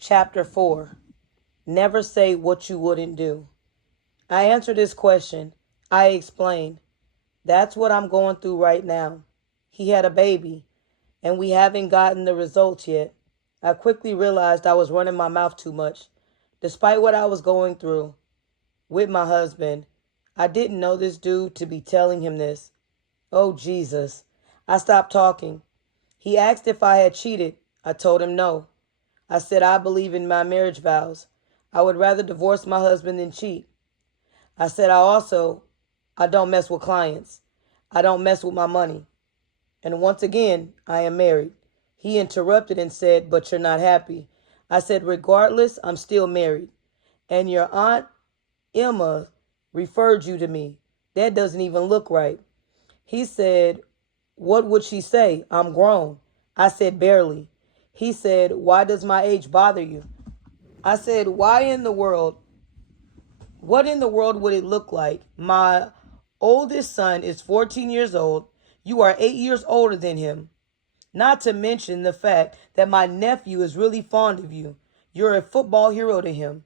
Chapter 4. Never say what you wouldn't do. I answered this question. I explained. That's what I'm going through right now. He had a baby, and we haven't gotten the results yet. I quickly realized I was running my mouth too much. Despite what I was going through with my husband, I didn't know this dude to be telling him this. Oh, Jesus. I stopped talking. He asked if I had cheated. I told him no. I said I believe in my marriage vows. I would rather divorce my husband than cheat. I said I don't mess with clients. I don't mess with my money. And once again, I am married. He interrupted and said, but you're not happy. I said, regardless, I'm still married. And your aunt Emma referred you to me. That doesn't even look right. He said, what would she say? I'm grown. I said, barely. He said, why does my age bother you? I said, why in the world? What in the world would it look like? My oldest son is 14 years old. You are 8 years older than him. Not to mention the fact that my nephew is really fond of you. You're a football hero to him.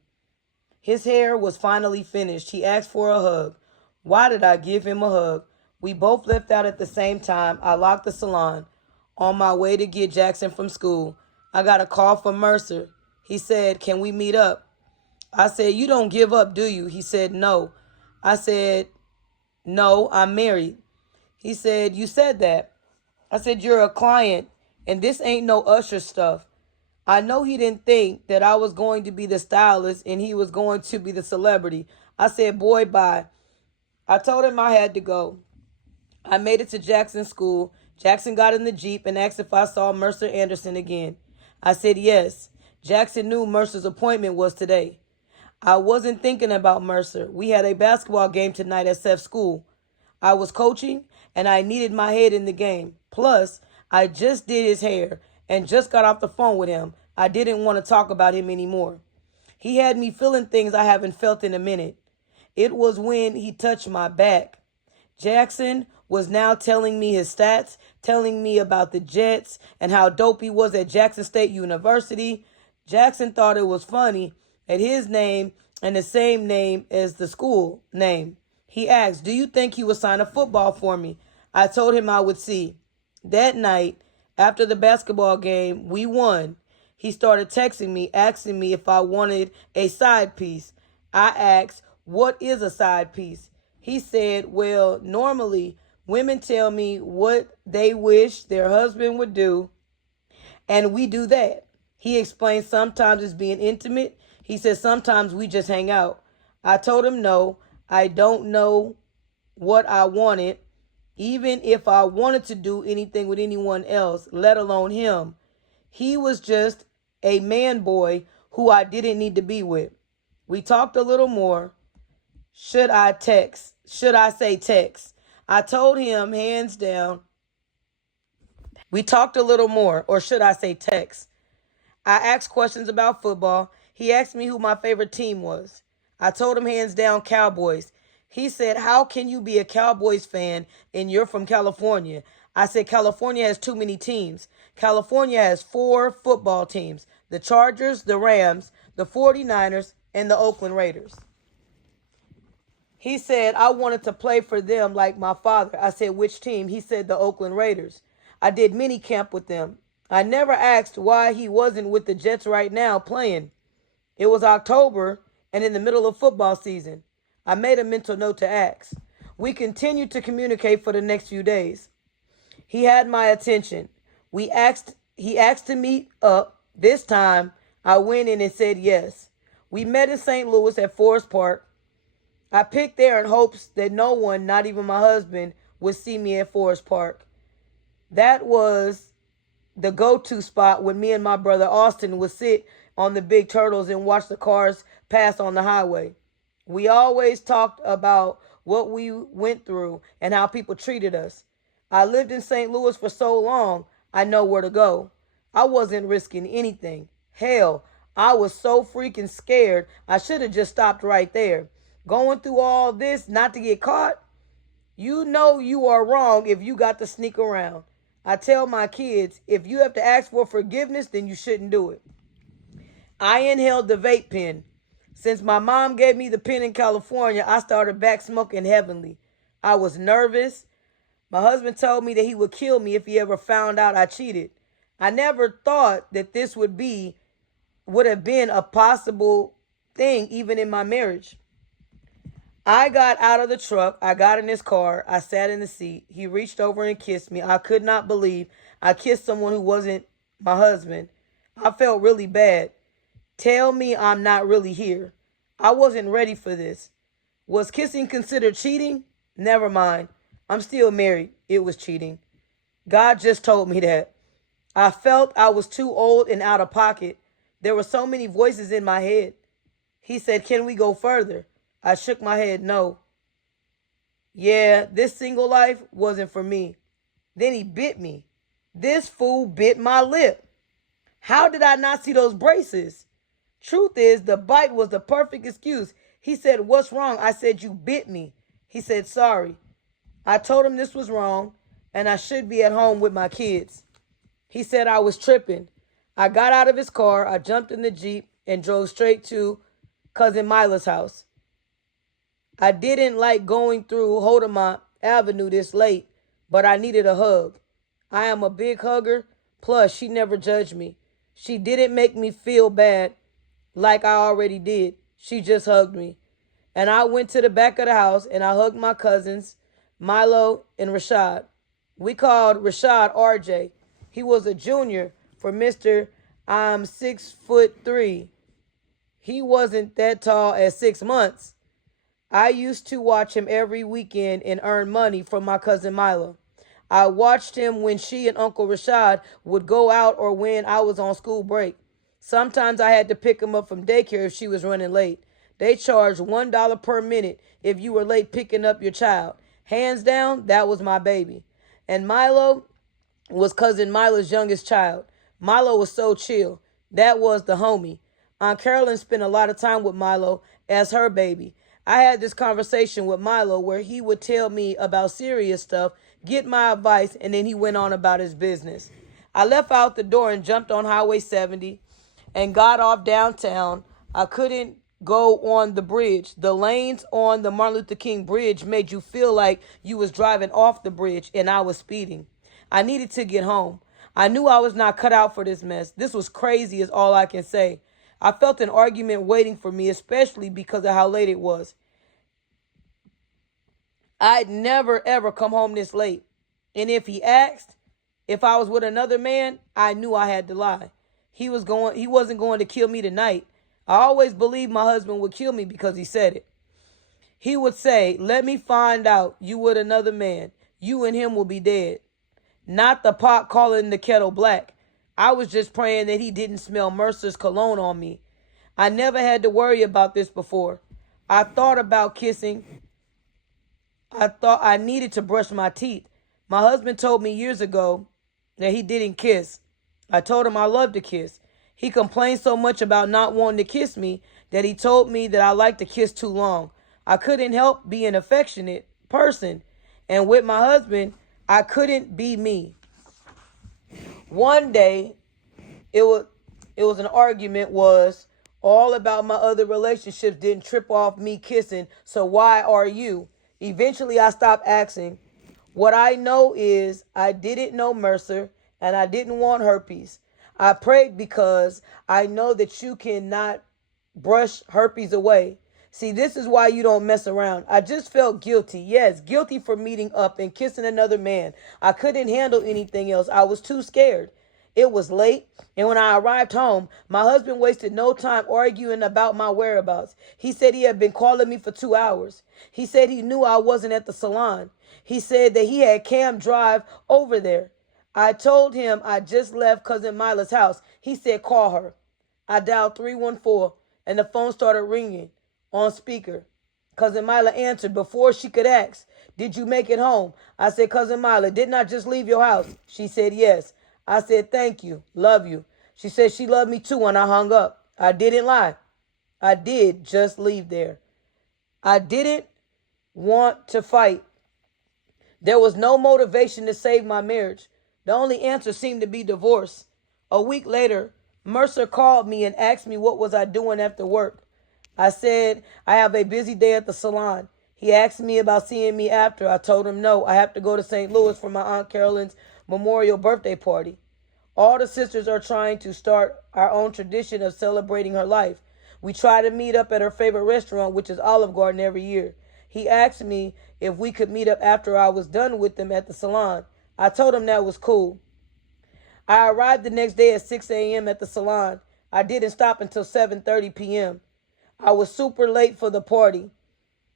His hair was finally finished. He asked for a hug. Why did I give him a hug? We both left out at the same time. I locked the salon. On my way to get Jackson from school, I got a call from Mercer. He said, can we meet up? I said, you don't give up, do you? He said, no. I said, no, I'm married. He said, you said that. I said, you're a client, and this ain't no Usher stuff. I know he didn't think that I was going to be the stylist and he was going to be the celebrity. I said, boy, bye. I told him I had to go. I made it to Jackson's school. Jackson got in the Jeep and asked if I saw Mercer Anderson again. I said yes. Jackson knew Mercer's appointment was today. I wasn't thinking about Mercer. We had a basketball game tonight at Seth's school. I was coaching, and I needed my head in the game. Plus, I just did his hair and just got off the phone with him. I didn't want to talk about him anymore. He had me feeling things I haven't felt in a minute. It was when he touched my back. Jackson was now telling me his stats, telling me about the Jets and how dope he was at Jackson State University. Jackson thought it was funny that his name and the same name as the school name. He asked, do you think he would sign a football for me? I told him I would see. That night, after the basketball game, we won. He started texting me, asking me if I wanted a side piece. I asked, what is a side piece? He said, well, normally women tell me what they wish their husband would do, and we do that. He explained sometimes it's being intimate. He said sometimes we just hang out. I told him no, I don't know what I wanted, even if I wanted to do anything with anyone else, let alone him. He was just a man boy who I didn't need to be with. We talked a little more. Should I text? Should I say text? I told him hands down. We talked a little more, or should I say text? I asked questions about football. He asked me who my favorite team was. I told him hands down Cowboys. He said, how can you be a Cowboys fan and you're from California? I said, California has too many teams. California has 4 football teams: the Chargers, the Rams, the 49ers, and the Oakland Raiders. He said, I wanted to play for them like my father. I said, which team? He said, the Oakland Raiders. I did mini camp with them. I never asked why he wasn't with the Jets right now playing. It was October and in the middle of football season. I made a mental note to ask. We continued to communicate for the next few days. He had my attention. He asked to meet up. This time, I went in and said yes. We met in St. Louis at Forest Park. I picked there in hopes that no one, not even my husband, would see me at Forest Park. That was the go-to spot when me and my brother Austin would sit on the big turtles and watch the cars pass on the highway. We always talked about what we went through and how people treated us. I lived in St. Louis for so long, I know where to go. I wasn't risking anything. Hell, I was so freaking scared, I should have just stopped right there. Going through all this not to get caught? You know you are wrong if you got to sneak around. I tell my kids, if you have to ask for forgiveness, then you shouldn't do it. I inhaled the vape pen. Since my mom gave me the pen in California, I started back smoking heavily. I was nervous. My husband told me that he would kill me if he ever found out I cheated. I never thought that this would have been a possible thing even in my marriage. I got out of the truck. I got in his car. I sat in the seat. He reached over and kissed me. I could not believe I kissed someone who wasn't my husband. I felt really bad. Tell me I'm not really here. I wasn't ready for this. Was kissing considered cheating? Never mind. I'm still married. It was cheating. God just told me that. I felt I was too old and out of pocket. There were so many voices in my head. He said, "Can we go further?" I shook my head no. Yeah, this single life wasn't for me. Then he bit me. This fool bit my lip. How did I not see those braces? Truth is, the bite was the perfect excuse. He said, "What's wrong?" I said, "You bit me." He said, "Sorry." I told him this was wrong and I should be at home with my kids. He said I was tripping. I got out of his car, I jumped in the Jeep and drove straight to Cousin Mila's house. I didn't like going through Hodemont Avenue this late, but I needed a hug. I am a big hugger, plus she never judged me. She didn't make me feel bad like I already did. She just hugged me. And I went to the back of the house and I hugged my cousins, Milo and Rashad. We called Rashad RJ. He was a junior for Mr. I'm 6'3". He wasn't that tall at 6 months. I used to watch him every weekend and earn money from my cousin Milo. I watched him when she and Uncle Rashad would go out or when I was on school break. Sometimes I had to pick him up from daycare if she was running late. They charged $1 per minute if you were late picking up your child. Hands down, that was my baby. And Milo was cousin Milo's youngest child. Milo was so chill. That was the homie. Aunt Carolyn spent a lot of time with Milo as her baby. I had this conversation with Milo where he would tell me about serious stuff, get my advice, and then he went on about his business. I left out the door and jumped on Highway 70 and got off downtown. I couldn't go on the bridge. The lanes on the Martin Luther King Bridge made you feel like you was driving off the bridge and I was speeding. I needed to get home. I knew I was not cut out for this mess. This was crazy is all I can say. I felt an argument waiting for me, especially because of how late it was. I'd never ever come home this late. And if he asked if I was with another man, I knew I had to lie. He wasn't going to kill me tonight. I always believed my husband would kill me because he said it. He would say, "Let me find out you with another man. You and him will be dead." Not the pot calling the kettle black. I was just praying that he didn't smell Mercer's cologne on me. I never had to worry about this before. I thought about kissing. I thought I needed to brush my teeth. My husband told me years ago that he didn't kiss. I told him I loved to kiss. He complained so much about not wanting to kiss me that he told me that I like to kiss too long. I couldn't help being an affectionate person. And with my husband, I couldn't be me. One day, it was an argument was all about my other relationships didn't trip off me kissing, so why are you? Eventually, I stopped asking. What I know is I didn't know Mercer and I didn't want herpes. I prayed because I know that you cannot brush herpes away. See, this is why you don't mess around. I just felt guilty. Yes, guilty for meeting up and kissing another man. I couldn't handle anything else. I was too scared. It was late, and when I arrived home, my husband wasted no time arguing about my whereabouts. He said he had been calling me for 2 hours. He said he knew I wasn't at the salon. He said that he had Cam drive over there. I told him I just left Cousin Mila's house. He said, "Call her." I dialed 314, and the phone started ringing on speaker. Cousin Mila answered before she could ask, "Did you make it home?" I said, "Cousin Mila, didn't I just leave your house?" She said, "Yes." I said, "Thank you. Love you." She said she loved me too when I hung up. I didn't lie. I did just leave there. I didn't want to fight. There was no motivation to save my marriage. The only answer seemed to be divorce. A week later, Mercer called me and asked me what was I doing after work. I said, I have a busy day at the salon. He asked me about seeing me after. I told him no, I have to go to St. Louis for my Aunt Carolyn's memorial birthday party. All the sisters are trying to start our own tradition of celebrating her life. We try to meet up at her favorite restaurant, which is Olive Garden, every year. He asked me if we could meet up after I was done with them at the salon. I told him that was cool. I arrived the next day at 6 a.m. at the salon. I didn't stop until 7:30 p.m. I was super late for the party.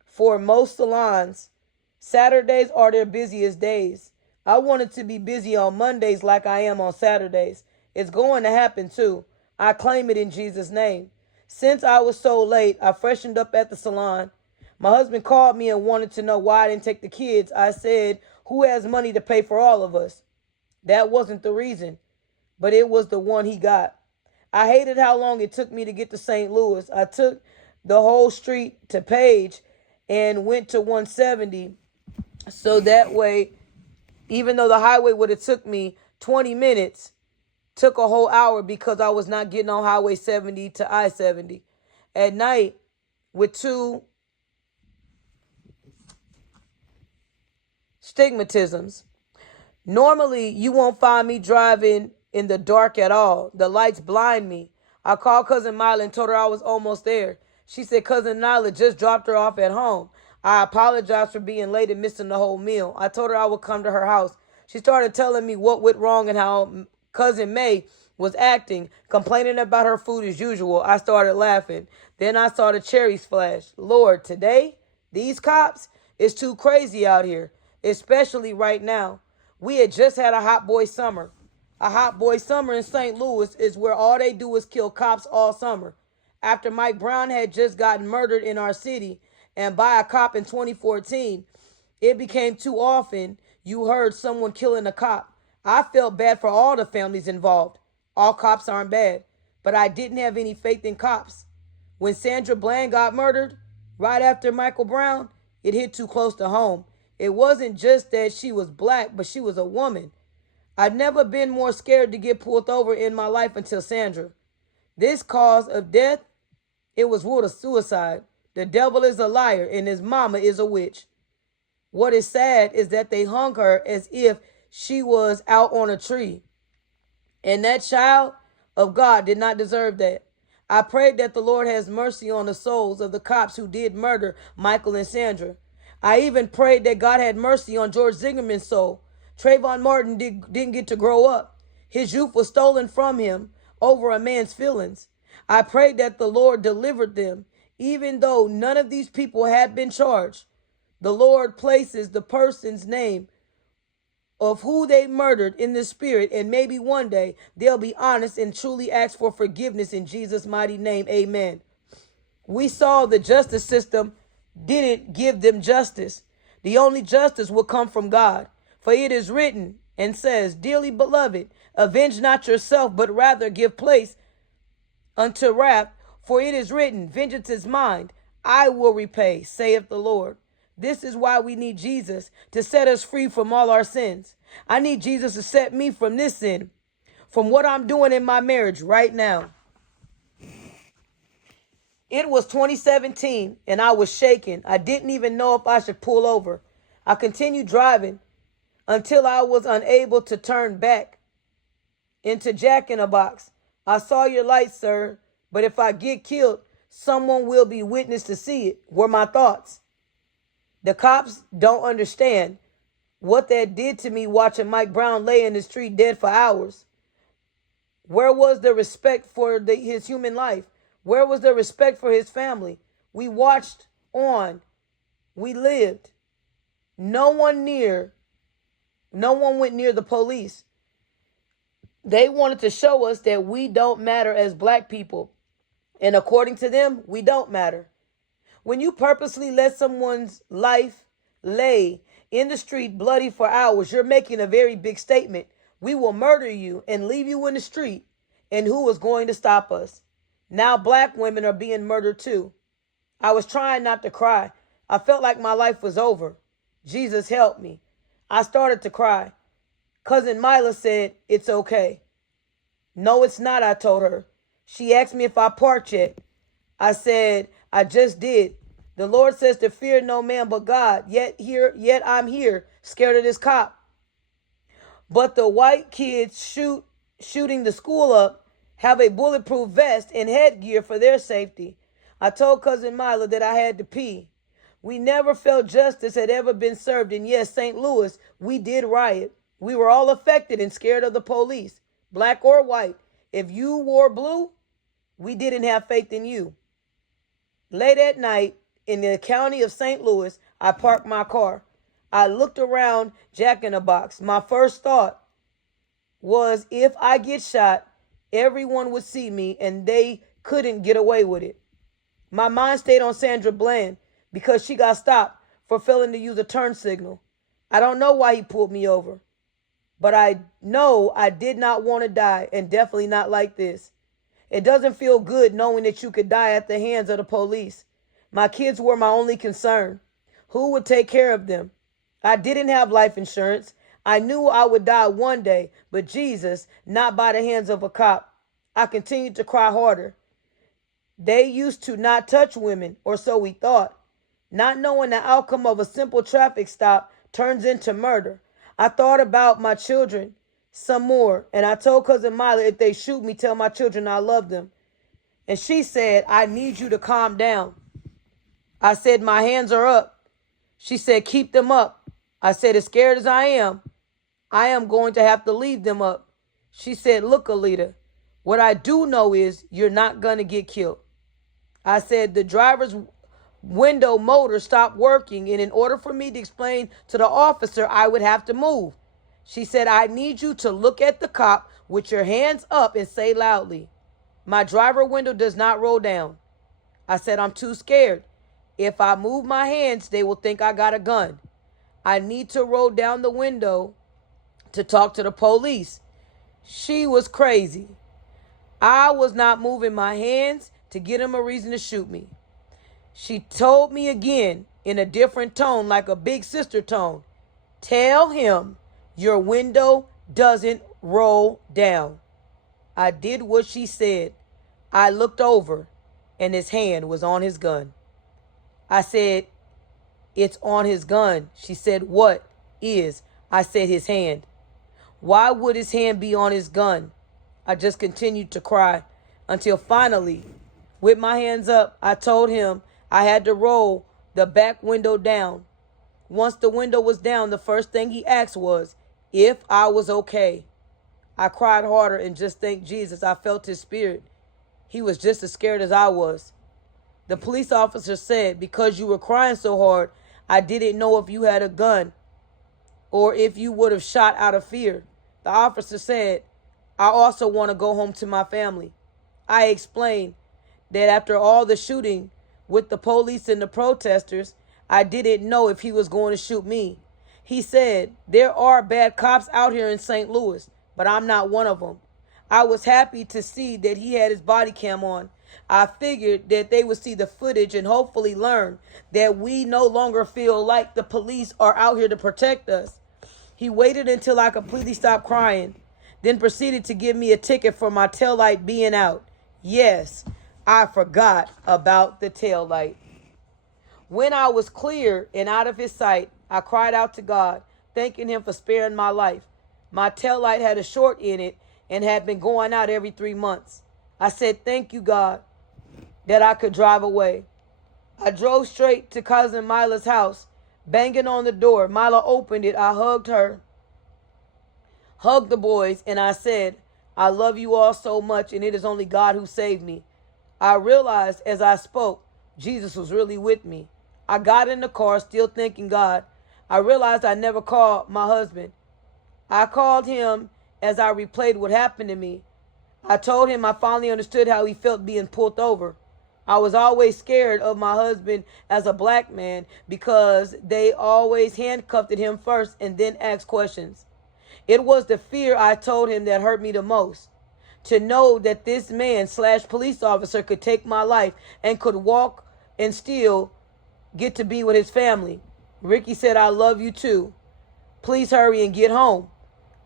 For most salons, Saturdays are their busiest days. I wanted to be busy on Mondays like I am on Saturdays. It's going to happen too. I claim it in Jesus' name. Since I was so late, I freshened up at the salon. My husband called me and wanted to know why I didn't take the kids. I said, who has money to pay for all of us? That wasn't the reason, but it was the one he got. I hated how long it took me to get to St. Louis. I took the whole street to Page and went to 170. So that way, even though the highway would have took me 20 minutes, took a whole hour because I was not getting on Highway 70 to I-70. At night, with two stigmatisms. Normally, you won't find me driving in the dark at all. The lights blind me. I called Cousin Myla and told her I was almost there. She said Cousin Nyla just dropped her off at home. I apologized for being late and missing the whole meal. I told her I would come to her house. She started telling me what went wrong and how Cousin May was acting, complaining about her food as usual. I started laughing. Then I saw the cherries flash. Lord, today, these cops, it's too crazy out here, especially right now. We had just had a hot boy summer. A hot boy summer in St. Louis is where all they do is kill cops all summer. After Mike Brown had just gotten murdered in our city and by a cop in 2014, it became too often you heard someone killing a cop. I felt bad for all the families involved. All cops aren't bad, but I didn't have any faith in cops. When Sandra Bland got murdered, right after Michael Brown, it hit too close to home. It wasn't just that she was black, but she was a woman. I'd never been more scared to get pulled over in my life until Sandra. This cause of death, it was ruled a suicide. The devil is a liar and his mama is a witch. What is sad is that they hung her as if she was out on a tree. And that child of God did not deserve that. I prayed that the Lord has mercy on the souls of the cops who did murder Michael and Sandra. I even prayed that God had mercy on George Zimmerman's soul. Trayvon Martin didn't get to grow up. His youth was stolen from him over a man's feelings. I prayed that the Lord delivered them, even though none of these people had been charged. The Lord places the person's name of who they murdered in the spirit, and maybe one day they'll be honest and truly ask for forgiveness in Jesus' mighty name. Amen. We saw the justice system didn't give them justice. The only justice will come from God. For it is written and says, dearly beloved, avenge not yourself, but rather give place unto wrath. For it is written, vengeance is mine, I will repay, saith the Lord. This is why we need Jesus to set us free from all our sins. I need Jesus to set me from this sin, from what I'm doing in my marriage right now. It was 2017 and I was shaking. I didn't even know if I should pull over. I continued driving until I was unable to turn back into Jack in a Box. I saw your light, sir, but if I get killed, someone will be witness to see it, were my thoughts. The cops don't understand what that did to me watching Mike Brown lay in the street dead for hours. Where was the respect for his human life? Where was the respect for his family? We watched on. We lived. No one went near the police. They wanted to show us that we don't matter as black people. And according to them, we don't matter. When you purposely let someone's life lay in the street bloody for hours, you're making a very big statement. We will murder you and leave you in the street. And who is going to stop us? Now black women are being murdered too. I was trying not to cry. I felt like my life was over. Jesus help me. I started to cry. Cousin Myla said, it's okay. No, it's not, I told her. She asked me if I parked yet. I said, I just did. The Lord says to fear no man but God. Yet I'm here, scared of this cop. But the white kids shooting the school up have a bulletproof vest and headgear for their safety. I told Cousin Mila that I had to pee. We never felt justice had ever been served. And yes, St. Louis, we did riot. We were all affected and scared of the police, black or white. If you wore blue, we didn't have faith in you. Late at night in the county of St. Louis, I parked my car. I looked around Jack in the Box. My first thought was if I get shot, everyone would see me and they couldn't get away with it. My mind stayed on Sandra Bland because she got stopped for failing to use a turn signal. I don't know why he pulled me over, but I know I did not want to die, and definitely not like this. It doesn't feel good knowing that you could die at the hands of the police. My kids were my only concern. Who would take care of them? I didn't have life insurance. I knew I would die one day, but Jesus, not by the hands of a cop. I continued to cry harder. They used to not touch women, or so we thought. Not knowing the outcome of a simple traffic stop turns into murder. I thought about my children some more, and I told Cousin Mila if they shoot me, tell my children I love them. And she said, I need you to calm down. I said, my hands are up. She said, keep them up. I said, as scared as I am going to have to leave them up. She said, look, Alita, what I do know is you're not going to get killed. I said, the driver's window motor stopped working, and in order for me to explain to the officer, I would have to move. She said, I need you to look at the cop with your hands up and say loudly, my driver window does not roll down. I said, I'm too scared. If I move my hands, they will think I got a gun. I need to roll down the window to talk to the police. She was crazy. I was not moving my hands to get him a reason to shoot me. She told me again in a different tone, like a big sister tone, tell him your window doesn't roll down. I did what she said. I looked over and his hand was on his gun. I said, it's on his gun. She said, what is? I said, his hand. Why would his hand be on his gun? I just continued to cry until finally, with my hands up, I told him I had to roll the back window down. Once the window was down, the first thing he asked was if I was okay. I cried harder and just thanked Jesus. I felt his spirit. He was just as scared as I was. The police officer said, because you were crying so hard, I didn't know if you had a gun or if you would have shot out of fear. The officer said, I also want to go home to my family. I explained that after all the shooting with the police and the protesters, I didn't know if he was going to shoot me. He said, there are bad cops out here in St. Louis, but I'm not one of them. I was happy to see that he had his body cam on. I figured that they would see the footage and hopefully learn that we no longer feel like the police are out here to protect us. He waited until I completely stopped crying, then proceeded to give me a ticket for my taillight being out. Yes, I forgot about the taillight. When I was clear and out of his sight, I cried out to God, thanking him for sparing my life. My taillight had a short in it and had been going out every 3 months. I said, thank you, God, that I could drive away. I drove straight to Cousin Mila's house, banging on the door. Mila opened it. I hugged her, hugged the boys, and I said, I love you all so much, and it is only God who saved me. I realized as I spoke, Jesus was really with me. I got in the car, still thanking God. I realized I never called my husband. I called him as I replayed what happened to me. I told him I finally understood how he felt being pulled over. I was always scared of my husband as a black man because they always handcuffed him first and then asked questions. It was the fear I told him that hurt me the most. To know that this man / police officer could take my life and could walk and still get to be with his family. Ricky said, I love you too. Please hurry and get home.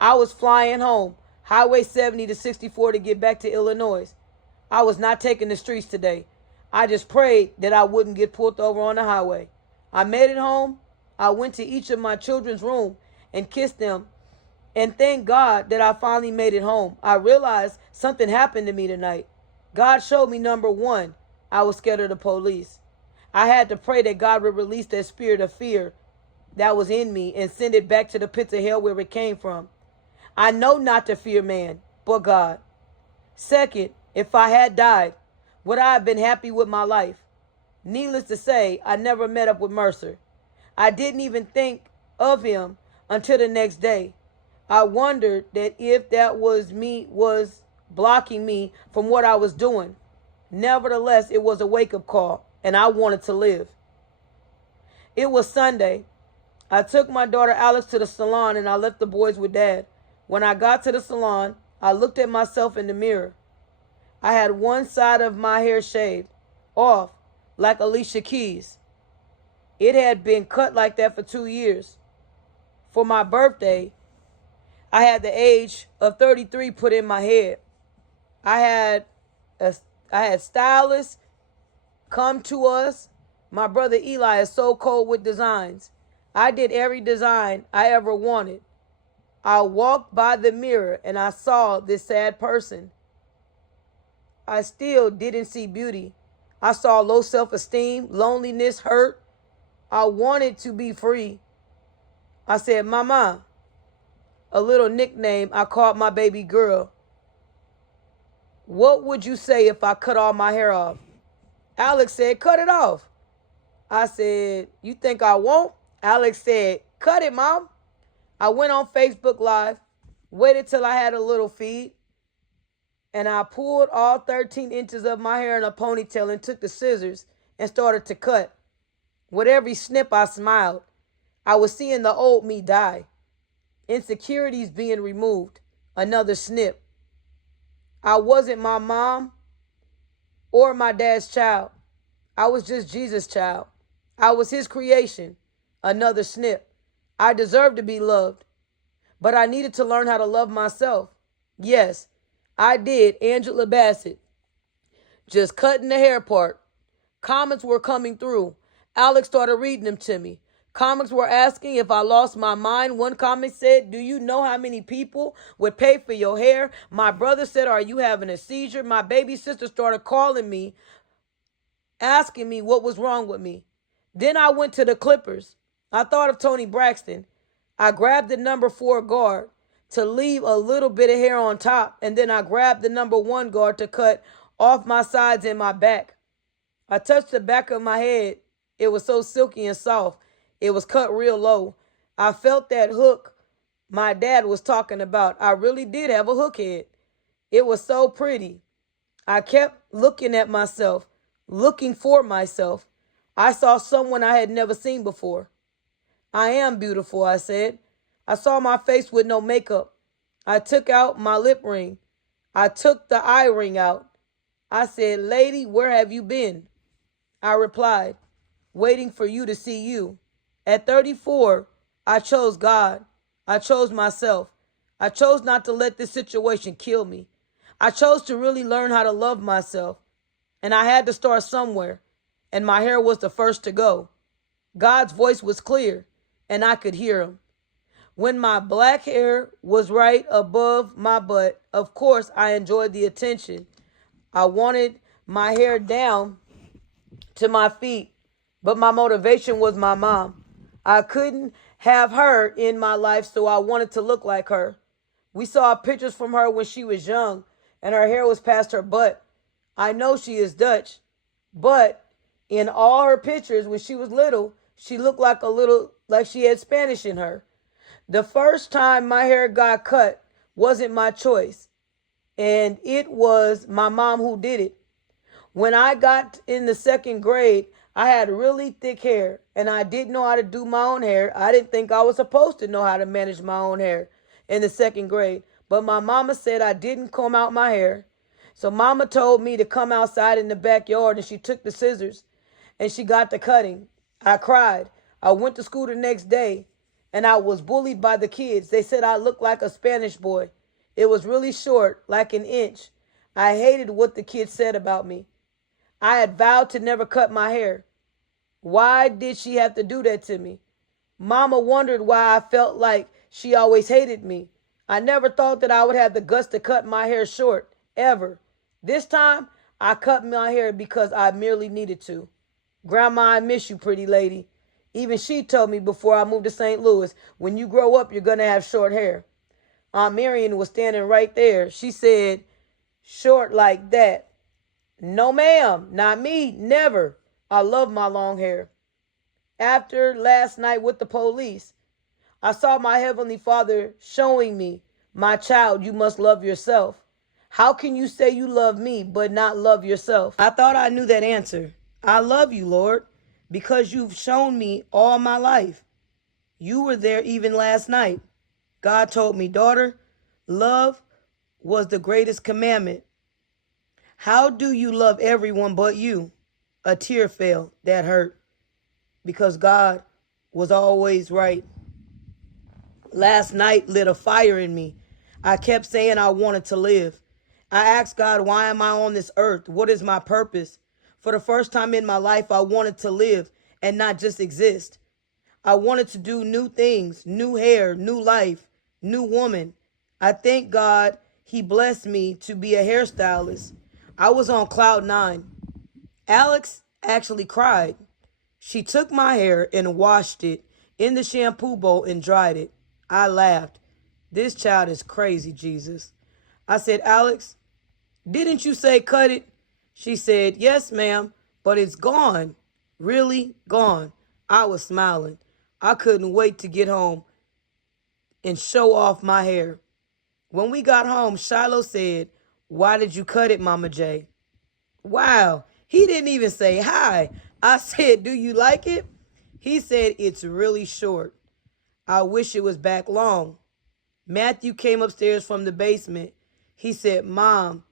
I was flying home. Highway 70 to 64 to get back to Illinois. I was not taking the streets today. I just prayed that I wouldn't get pulled over on the highway. I made it home. I went to each of my children's room and kissed them. And thank God that I finally made it home. I realized something happened to me tonight. God showed me, number one, I was scared of the police. I had to pray that God would release that spirit of fear that was in me and send it back to the pits of hell where it came from. I know not to fear man, but God. Second, if I had died, would I have been happy with my life? Needless to say, I never met up with Mercer. I didn't even think of him until the next day. I wondered that if that was me, was blocking me from what I was doing. Nevertheless, it was a wake-up call, and I wanted to live. It was Sunday. I took my daughter Alex to the salon, and I left the boys with Dad. When I got to the salon, I looked at myself in the mirror. I had one side of my hair shaved off like Alicia Keys. It had been cut like that for 2 years. For my birthday, I had the age of 33 put in my head. I had stylists come to us. My brother Eli is so cold with designs. I did every design I ever wanted. I walked by the mirror and I saw this sad person. I still didn't see beauty. I saw low self-esteem, loneliness, hurt. I wanted to be free. I said, Mama, a little nickname I called my baby girl. What would you say if I cut all my hair off? Alex said, cut it off. I said, you think I won't? Alex said, cut it, Mom. I went on Facebook Live, waited till I had a little feed, and I pulled all 13 inches of my hair in a ponytail and took the scissors and started to cut. With every snip, I smiled. I was seeing the old me die. Insecurities being removed. Another snip. I wasn't my mom or my dad's child. I was just Jesus' child. I was his creation. Another snip. I deserved to be loved, but I needed to learn how to love myself. Yes, I did. Angela Bassett. Just cutting the hair part. Comments were coming through. Alex started reading them to me. Comments were asking if I lost my mind. One comment said, do you know how many people would pay for your hair? My brother said, are you having a seizure? My baby sister started calling me, asking me what was wrong with me. Then I went to the Clippers. I thought of Tony Braxton. I grabbed the number 4 guard to leave a little bit of hair on top, and then I grabbed the number 1 guard to cut off my sides and my back. I touched the back of my head. It was so silky and soft. It was cut real low. I felt that hook my dad was talking about. I really did have a hook head. It was so pretty. I kept looking at myself, looking for myself. I saw someone I had never seen before. I am beautiful, I said. I saw my face with no makeup. I took out my lip ring. I took the eye ring out. I said, lady, where have you been? I replied, waiting for you to see you. At 34, I chose God. I chose myself. I chose not to let this situation kill me. I chose to really learn how to love myself. And I had to start somewhere. And my hair was the first to go. God's voice was clear, and I could hear him. When my black hair was right above my butt, of course, I enjoyed the attention. I wanted my hair down to my feet, but my motivation was my mom. I couldn't have her in my life, so I wanted to look like her. We saw pictures from her when she was young, and her hair was past her butt. I know she is Dutch, but in all her pictures when she was little, she looked like she had Spanish in her. The first time my hair got cut wasn't my choice, and it was my mom who did it. When I got in the 2nd grade, I had really thick hair, and I didn't know how to do my own hair. I didn't think I was supposed to know how to manage my own hair in the 2nd grade, but my mama said I didn't comb out my hair. So mama told me to come outside in the backyard, and she took the scissors, and she got to cutting. I cried. I went to school the next day, and I was bullied by the kids. They said I looked like a Spanish boy. It was really short, like an inch. I hated what the kids said about me. I had vowed to never cut my hair. Why did she have to do that to me? Mama wondered why I felt like she always hated me. I never thought that I would have the guts to cut my hair short, ever. This time, I cut my hair because I merely needed to. Grandma, I miss you, pretty lady. Even she told me before I moved to St. Louis, when you grow up, you're going to have short hair. Aunt Marion was standing right there. She said, short like that? No, ma'am, not me, never. I love my long hair. After last night with the police, I saw my Heavenly Father showing me, my child, you must love yourself. How can you say you love me but not love yourself? I thought I knew that answer. I love you, Lord, because you've shown me all my life. You were there even last night. God told me, daughter, love was the greatest commandment. How do you love everyone but you? A tear fell. That hurt. Because God was always right. Last night lit a fire in me. I kept saying I wanted to live. I asked God, why am I on this earth? What is my purpose? For the first time in my life, I wanted to live and not just exist. I wanted to do new things, new hair, new life, new woman. I thank God he blessed me to be a hairstylist. I was on cloud nine. Alex actually cried. She took my hair and washed it in the shampoo bowl and dried it. I laughed. This child is crazy, Jesus. I said, Alex, didn't you say cut it? She said, yes, ma'am, but it's gone. Really gone. I was smiling. I couldn't wait to get home and show off my hair. When we got home, Shiloh said, why did you cut it, Mama J? Wow, he didn't even say hi. I said, do you like it? He said, it's really short. I wish it was back long. Matthew came upstairs from the basement. He said, Mom,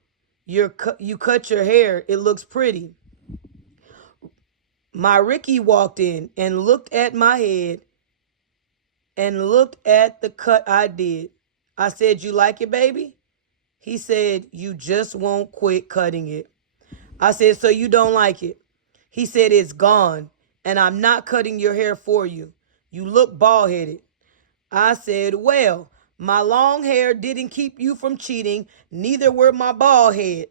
you cut your hair. It looks pretty. My Ricky walked in and looked at my head and looked at the cut I did. I said, you like it, baby? He said, you just won't quit cutting it. I said, so you don't like it? He said, it's gone, and I'm not cutting your hair for you. You look bald-headed. I said, well, my long hair didn't keep you from cheating, neither were my bald head.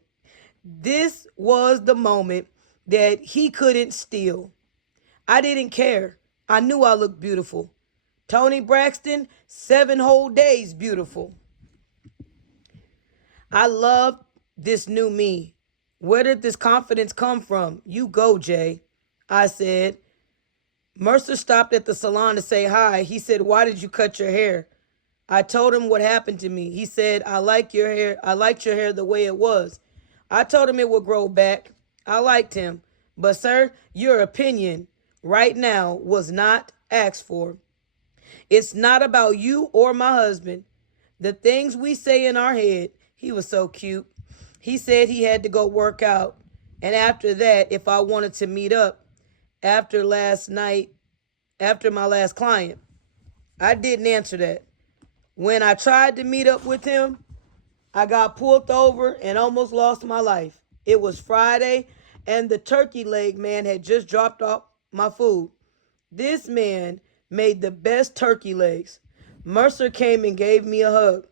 This was the moment that he couldn't steal. I didn't care. I knew I looked beautiful. Toni Braxton, 7 whole days beautiful. I love this new me. Where did this confidence come from? You go, Jay. I said. Mercer stopped at the salon to say hi. He said, why did you cut your hair? I told him what happened to me. He said, I like your hair. I liked your hair the way it was. I told him it would grow back. I liked him. But, sir, your opinion right now was not asked for. It's not about you or my husband. The things we say in our head. He was so cute. He said he had to go work out. And after that, if I wanted to meet up after last night, after my last client, I didn't answer that. When I tried to meet up with him, I got pulled over and almost lost my life. It was Friday, and the turkey leg man had just dropped off my food. This man made the best turkey legs. Mercer came and gave me a hug.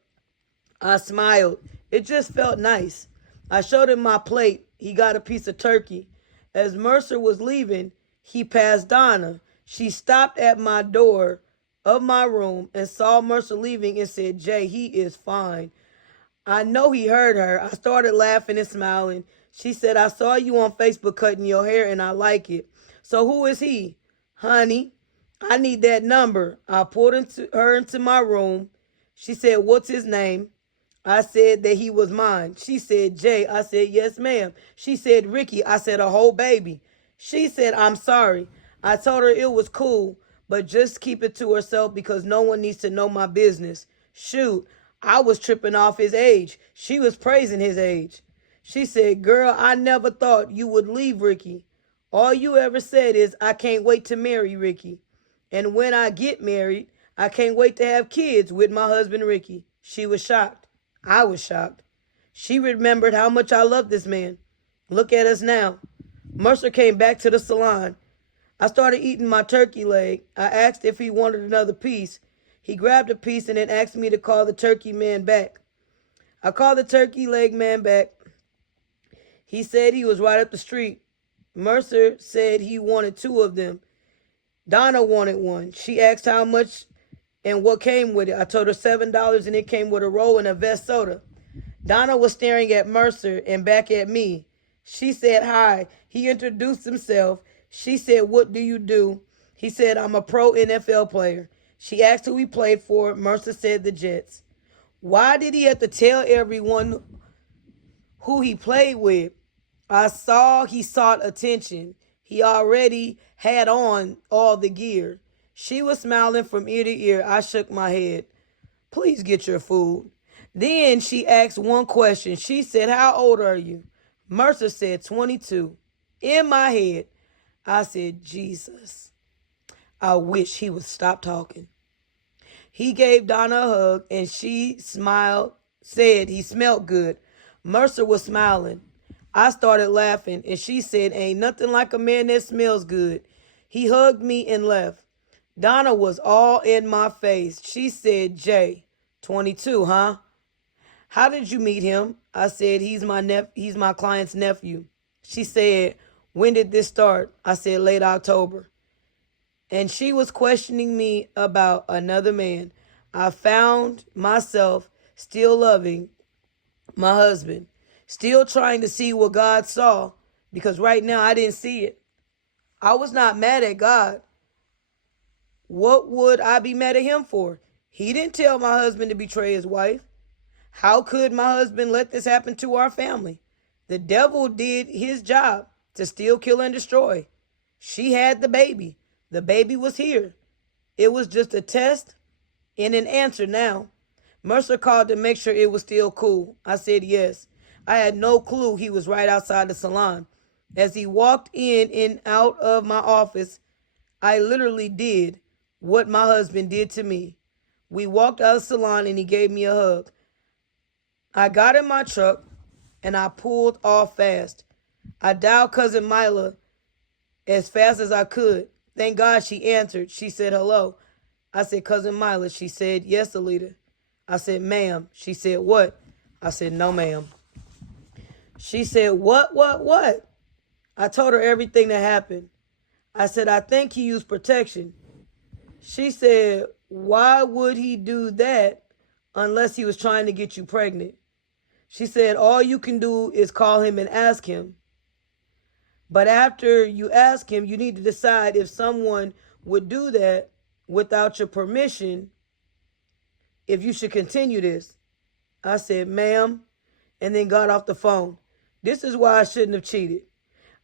I smiled. It just felt nice. I showed him my plate. He got a piece of turkey. As Mercer was leaving, he passed Donna. She stopped at my door of my room and saw Mercer leaving and said, Jay, he is fine. I know he heard her. I started laughing and smiling. She said, I saw you on Facebook cutting your hair and I like it. So who is he? Honey, I need that number. I pulled her into my room. She said, what's his name? I said that he was mine. She said, Jay. I said, yes, ma'am. She said, Ricky. I said, a whole baby. She said, I'm sorry. I told her it was cool, but just keep it to herself because no one needs to know my business. Shoot, I was tripping off his age. She was praising his age. She said, girl, I never thought you would leave Ricky. All you ever said is, I can't wait to marry Ricky. And when I get married, I can't wait to have kids with my husband, Ricky. She was shocked. I was shocked. She remembered how much I loved this man. Look at us now. Mercer came back to the salon. I started eating my turkey leg. I asked if he wanted another piece. He grabbed a piece and then asked me to call the turkey man back. I called the turkey leg man back. He said he was right up the street. Mercer said he wanted two of them. Donna wanted one. She asked how much and what came with it. I told her $7 and it came with a roll and a vest soda. Donna was staring at Mercer and back at me. She said hi. He introduced himself. She said, "What do you do?" He said, "I'm a pro NFL player." She asked who he played for. Mercer said the Jets. Why did he have to tell everyone who he played with? I saw he sought attention. He already had on all the gear. She was smiling from ear to ear. I shook my head. Please get your food. Then she asked one question. She said, "How old are you?" Mercer said 22. In my head, I said, Jesus, I wish he would stop talking. He gave Donna a hug and she smiled, said he smelled good. Mercer was smiling. I started laughing and she said, "Ain't nothing like a man that smells good." He hugged me and left. Donna was all in my face. She said, "Jay, 22, huh? How did you meet him?" I said, he's my client's nephew. She said, "When did this start?" I said, "Late October." And she was questioning me about another man. I found myself still loving my husband, still trying to see what God saw, because right now I didn't see it. I was not mad at God. What would I be mad at him for? He didn't tell my husband to betray his wife. How could my husband let this happen to our family? The devil did his job to steal, kill, and destroy. She had the baby. The baby was here. It was just a test and an answer now. Mercer called to make sure it was still cool. I said yes. I had no clue he was right outside the salon. As he walked in and out of my office, I literally did what my husband did to me. We walked out of the salon and he gave me a hug. I got in my truck and I pulled off fast. I dialed cousin Mila as fast as I could. Thank God she answered. She said hello. I said, "Cousin Mila." She said, "Yes, Alita." I said, "Ma'am." She said, "What?" I said, "No, ma'am." She said, What? I told her everything that happened. I said, "I think he used protection." She said, "Why would he do that unless he was trying to get you pregnant?" She said, "All you can do is call him and ask him. But after you ask him, you need to decide if someone would do that without your permission, if you should continue this." I said, "Ma'am," and then got off the phone. This is why I shouldn't have cheated.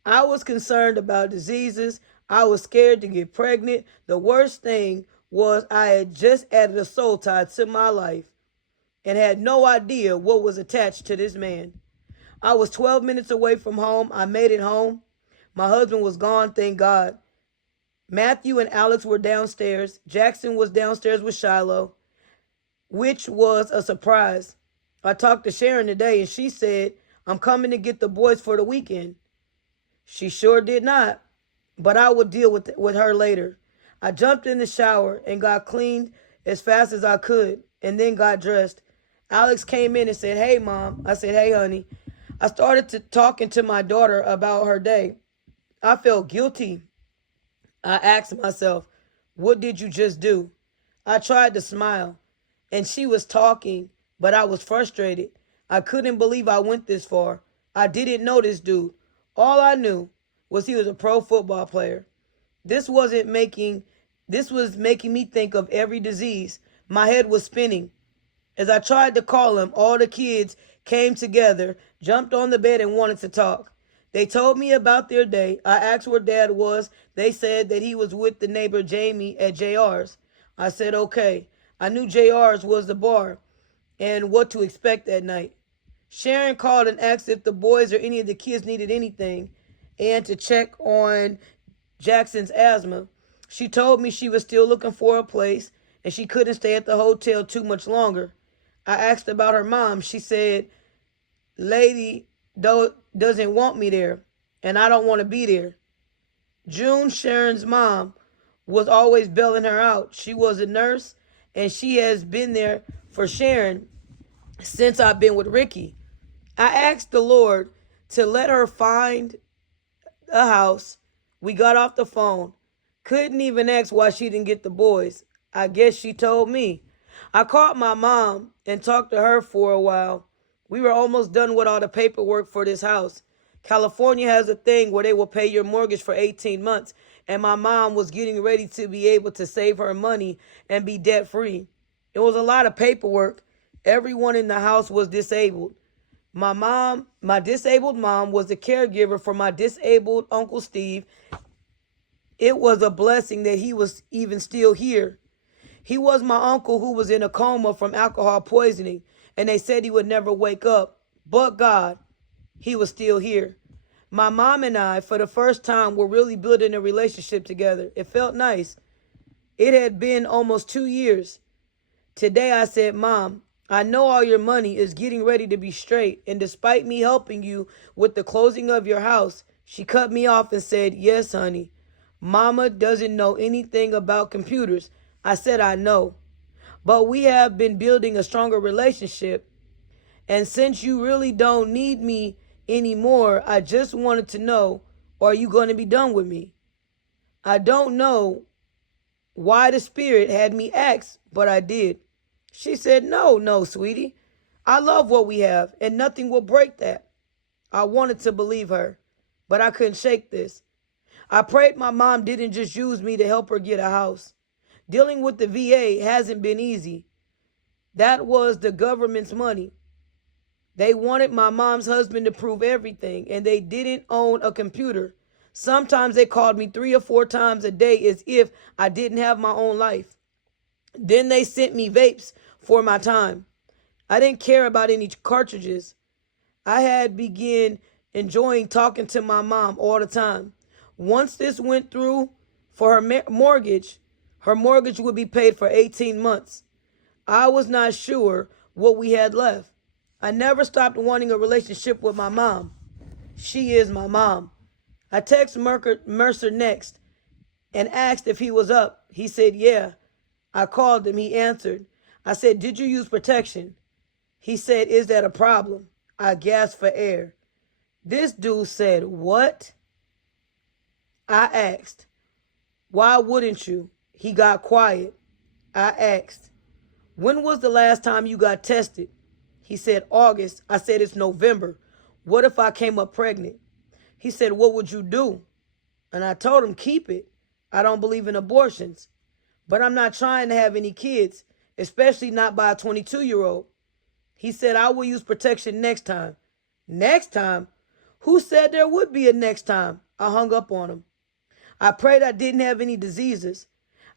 I was concerned about diseases. I was scared to get pregnant. The worst thing was I had just added a soul tie to my life and had no idea what was attached to this man. I was 12 minutes away from home. I made it home. My husband was gone, thank God. Matthew and Alex were downstairs. Jackson was downstairs with Shiloh, which was a surprise. I talked to Sharon today and she said, "I'm coming to get the boys for the weekend." She sure did not, but I would deal with her later. I jumped in the shower and got cleaned as fast as I could and then got dressed. Alex came in and said, "Hey, Mom." I said, "Hey, honey." I started talking to my daughter about her day. I felt guilty. I asked myself, what did you just do? I tried to smile, and she was talking, but I was frustrated. I couldn't believe I went this far. I didn't know this dude. All I knew was he was a pro football player. This was making me think of every disease. My head was spinning. As I tried to call him, all the kids came together, jumped on the bed, and wanted to talk. They told me about their day. I asked where Dad was. They said that he was with the neighbor Jamie at JR's. I said, okay. I knew JR's was the bar and what to expect that night. Sharon called and asked if the boys or any of the kids needed anything and to check on Jackson's asthma. She told me she was still looking for a place and she couldn't stay at the hotel too much longer. I asked about her mom. She said, lady doesn't want me there, and I don't want to be there. June, Sharon's mom, was always bailing her out. She was a nurse, and she has been there for Sharon since I've been with Ricky. I asked the Lord to let her find a house. We got off the phone. Couldn't even ask why she didn't get the boys. I guess she told me. I called my mom and talked to her for a while. We were almost done with all the paperwork for this house. California has a thing where they will pay your mortgage for 18 months, and my mom was getting ready to be able to save her money and be debt free. It was a lot of paperwork. Everyone in the house was disabled. My disabled mom was the caregiver for my disabled Uncle Steve. It was a blessing that he was even still here. He was my uncle who was in a coma from alcohol poisoning, and they said he would never wake up. But God, he was still here. My mom and I, for the first time, were really building a relationship together. It felt nice. It had been almost 2 years. Today I said, Mom, I know all your money is getting ready to be straight, and despite me helping you with the closing of your house, she cut me off and said, yes, honey. Mama doesn't know anything about computers. I said, I know. But we have been building a stronger relationship. And since you really don't need me anymore, I just wanted to know, are you going to be done with me? I don't know why the Spirit had me ask, but I did. She said, no, sweetie. I love what we have, and nothing will break that. I wanted to believe her, but I couldn't shake this. I prayed my mom didn't just use me to help her get a house. Dealing with the VA hasn't been easy. That was the government's money. They wanted my mom's husband to prove everything, and they didn't own a computer. Sometimes they called me 3 or 4 times a day as if I didn't have my own life. Then they sent me vapes for my time. I didn't care about any cartridges. I had begun enjoying talking to my mom all the time. Once this went through for her mortgage would be paid for 18 months. I was not sure what we had left. I never stopped wanting a relationship with my mom. She is my mom. I texted Mercer next and asked if he was up. He said, yeah. I called him. He answered. I said, did you use protection? He said, is that a problem? I gasped for air. This dude said, what? I asked, why wouldn't you? He got quiet. I asked, when was the last time you got tested? He said, August. I said, it's November. What if I came up pregnant? He said, what would you do? And I told him, keep it. I don't believe in abortions. But I'm not trying to have any kids, especially not by a 22-year-old. He said, I will use protection next time. Next time? Who said there would be a next time? I hung up on him. I prayed I didn't have any diseases.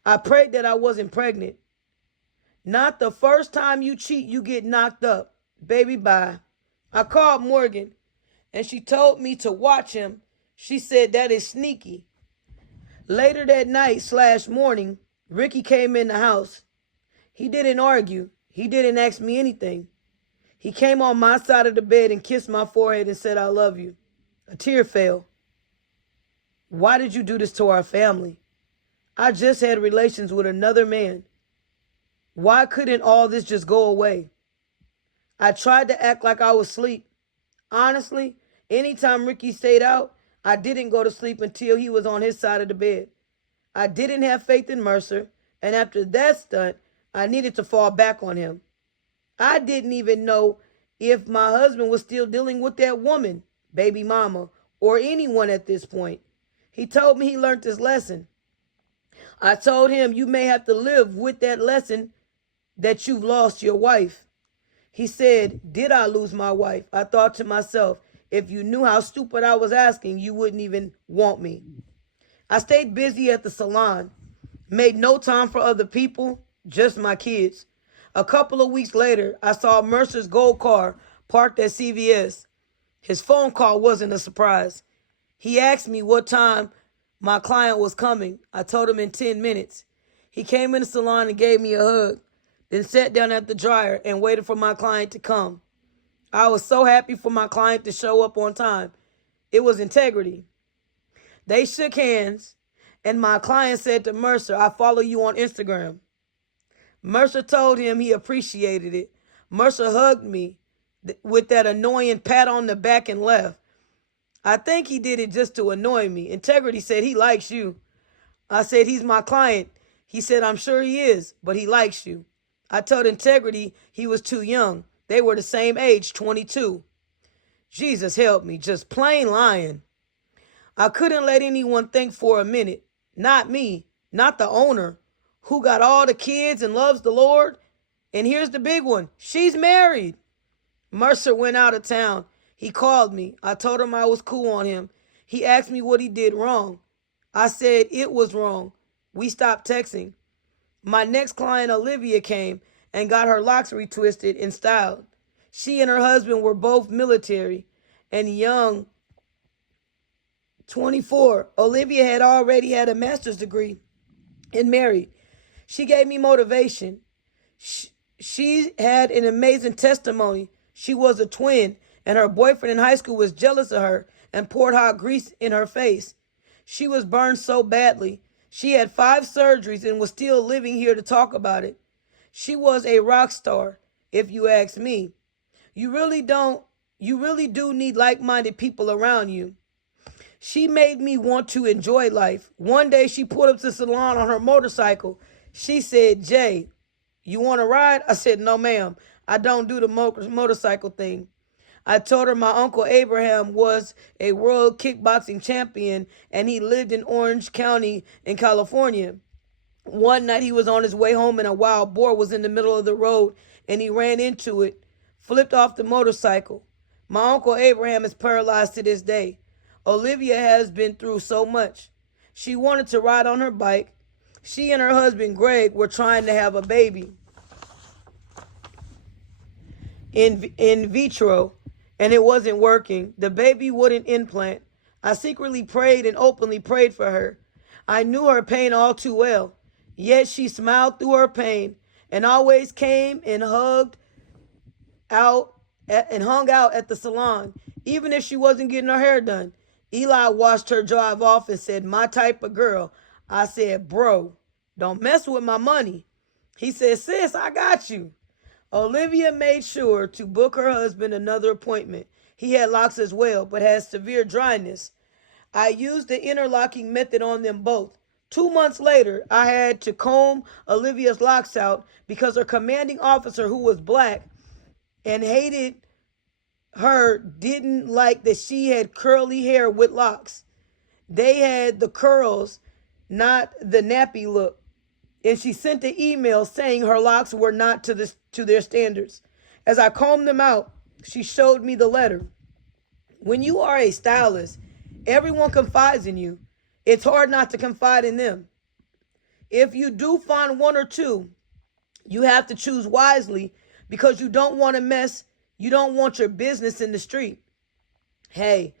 I prayed that I wasn't pregnant. Not the first time you cheat, you get knocked up. Baby, bye. I called Morgan, and she told me to watch him. She said that is sneaky. Later that night/morning, Ricky came in the house. He didn't argue. He didn't ask me anything. He came on my side of the bed and kissed my forehead and said, I love you. A tear fell. Why did you do this to our family? I just had relations with another man. Why couldn't all this just go away? I tried to act like I was asleep. Honestly, anytime Ricky stayed out, I didn't go to sleep until he was on his side of the bed. I didn't have faith in Mercer, and after that stunt, I needed to fall back on him. I didn't even know if my husband was still dealing with that woman, baby mama, or anyone at this point. He told me he learned his lesson. I told him, you may have to live with that lesson that you've lost your wife. He said, did I lose my wife? I thought to myself, if you knew how stupid I was asking, you wouldn't even want me. I stayed busy at the salon, made no time for other people, just my kids. A couple of weeks later, I saw Mercer's gold car parked at CVS. His phone call wasn't a surprise. He asked me what time my client was coming. I told him in 10 minutes. He came in the salon and gave me a hug. then sat down at the dryer and waited for my client to come. I was so happy for my client to show up on time. It was integrity. They shook hands, and my client said to Mercer, "I follow you on Instagram." Mercer told him he appreciated it. Mercer hugged me with that annoying pat on the back and left. I think he did it just to annoy me. Integrity said, "He likes you." I said, "He's my client." He said, "I'm sure he is, but he likes you." I told Integrity he was too young. They were the same age, 22. Jesus help me, just plain lying. I couldn't let anyone think for a minute. Not me, not the owner, who got all the kids and loves the Lord. And here's the big one. She's married. Mercer went out of town. He called me. I told him I was cool on him. He asked me what he did wrong. I said it was wrong. We stopped texting. My next client, Olivia, came and got her locks retwisted and styled. She and her husband were both military and young, 24. Olivia had already had a master's degree and married. She gave me motivation. She had an amazing testimony. She was a twin, and her boyfriend in high school was jealous of her and poured hot grease in her face. She was burned so badly. She had 5 surgeries and was still living here to talk about it. She was a rock star, if you ask me. You really do need like-minded people around you. She made me want to enjoy life. One day she pulled up to the salon on her motorcycle. She said, "Jay, you want to ride?" I said, "No, ma'am. I don't do the motorcycle thing." I told her my Uncle Abraham was a world kickboxing champion and he lived in Orange County in California. One night he was on his way home and a wild boar was in the middle of the road and he ran into it, flipped off the motorcycle. My Uncle Abraham is paralyzed to this day. Olivia has been through so much. She wanted to ride on her bike. She and her husband Greg were trying to have a baby in vitro, and it wasn't working. The baby wouldn't implant. I secretly prayed and openly prayed for her. I knew her pain all too well, yet she smiled through her pain and always came and hung out at the salon, even if she wasn't getting her hair done. Eli watched her drive off and said, "My type of girl." I said, "Bro, don't mess with my money." He said, "Sis, I got you." Olivia made sure to book her husband another appointment. He had locks as well, but had severe dryness. I used the interlocking method on them both. 2 months later, I had to comb Olivia's locks out because her commanding officer, who was black and hated her, didn't like that she had curly hair with locks. They had the curls, not the nappy look. And she sent an email saying her locks were not to their standards. As I combed them out, she showed me the letter. When you are a stylist, everyone confides in you. It's hard not to confide in them. If you do find one or two, you have to choose wisely because you don't want your business in the street. Hey,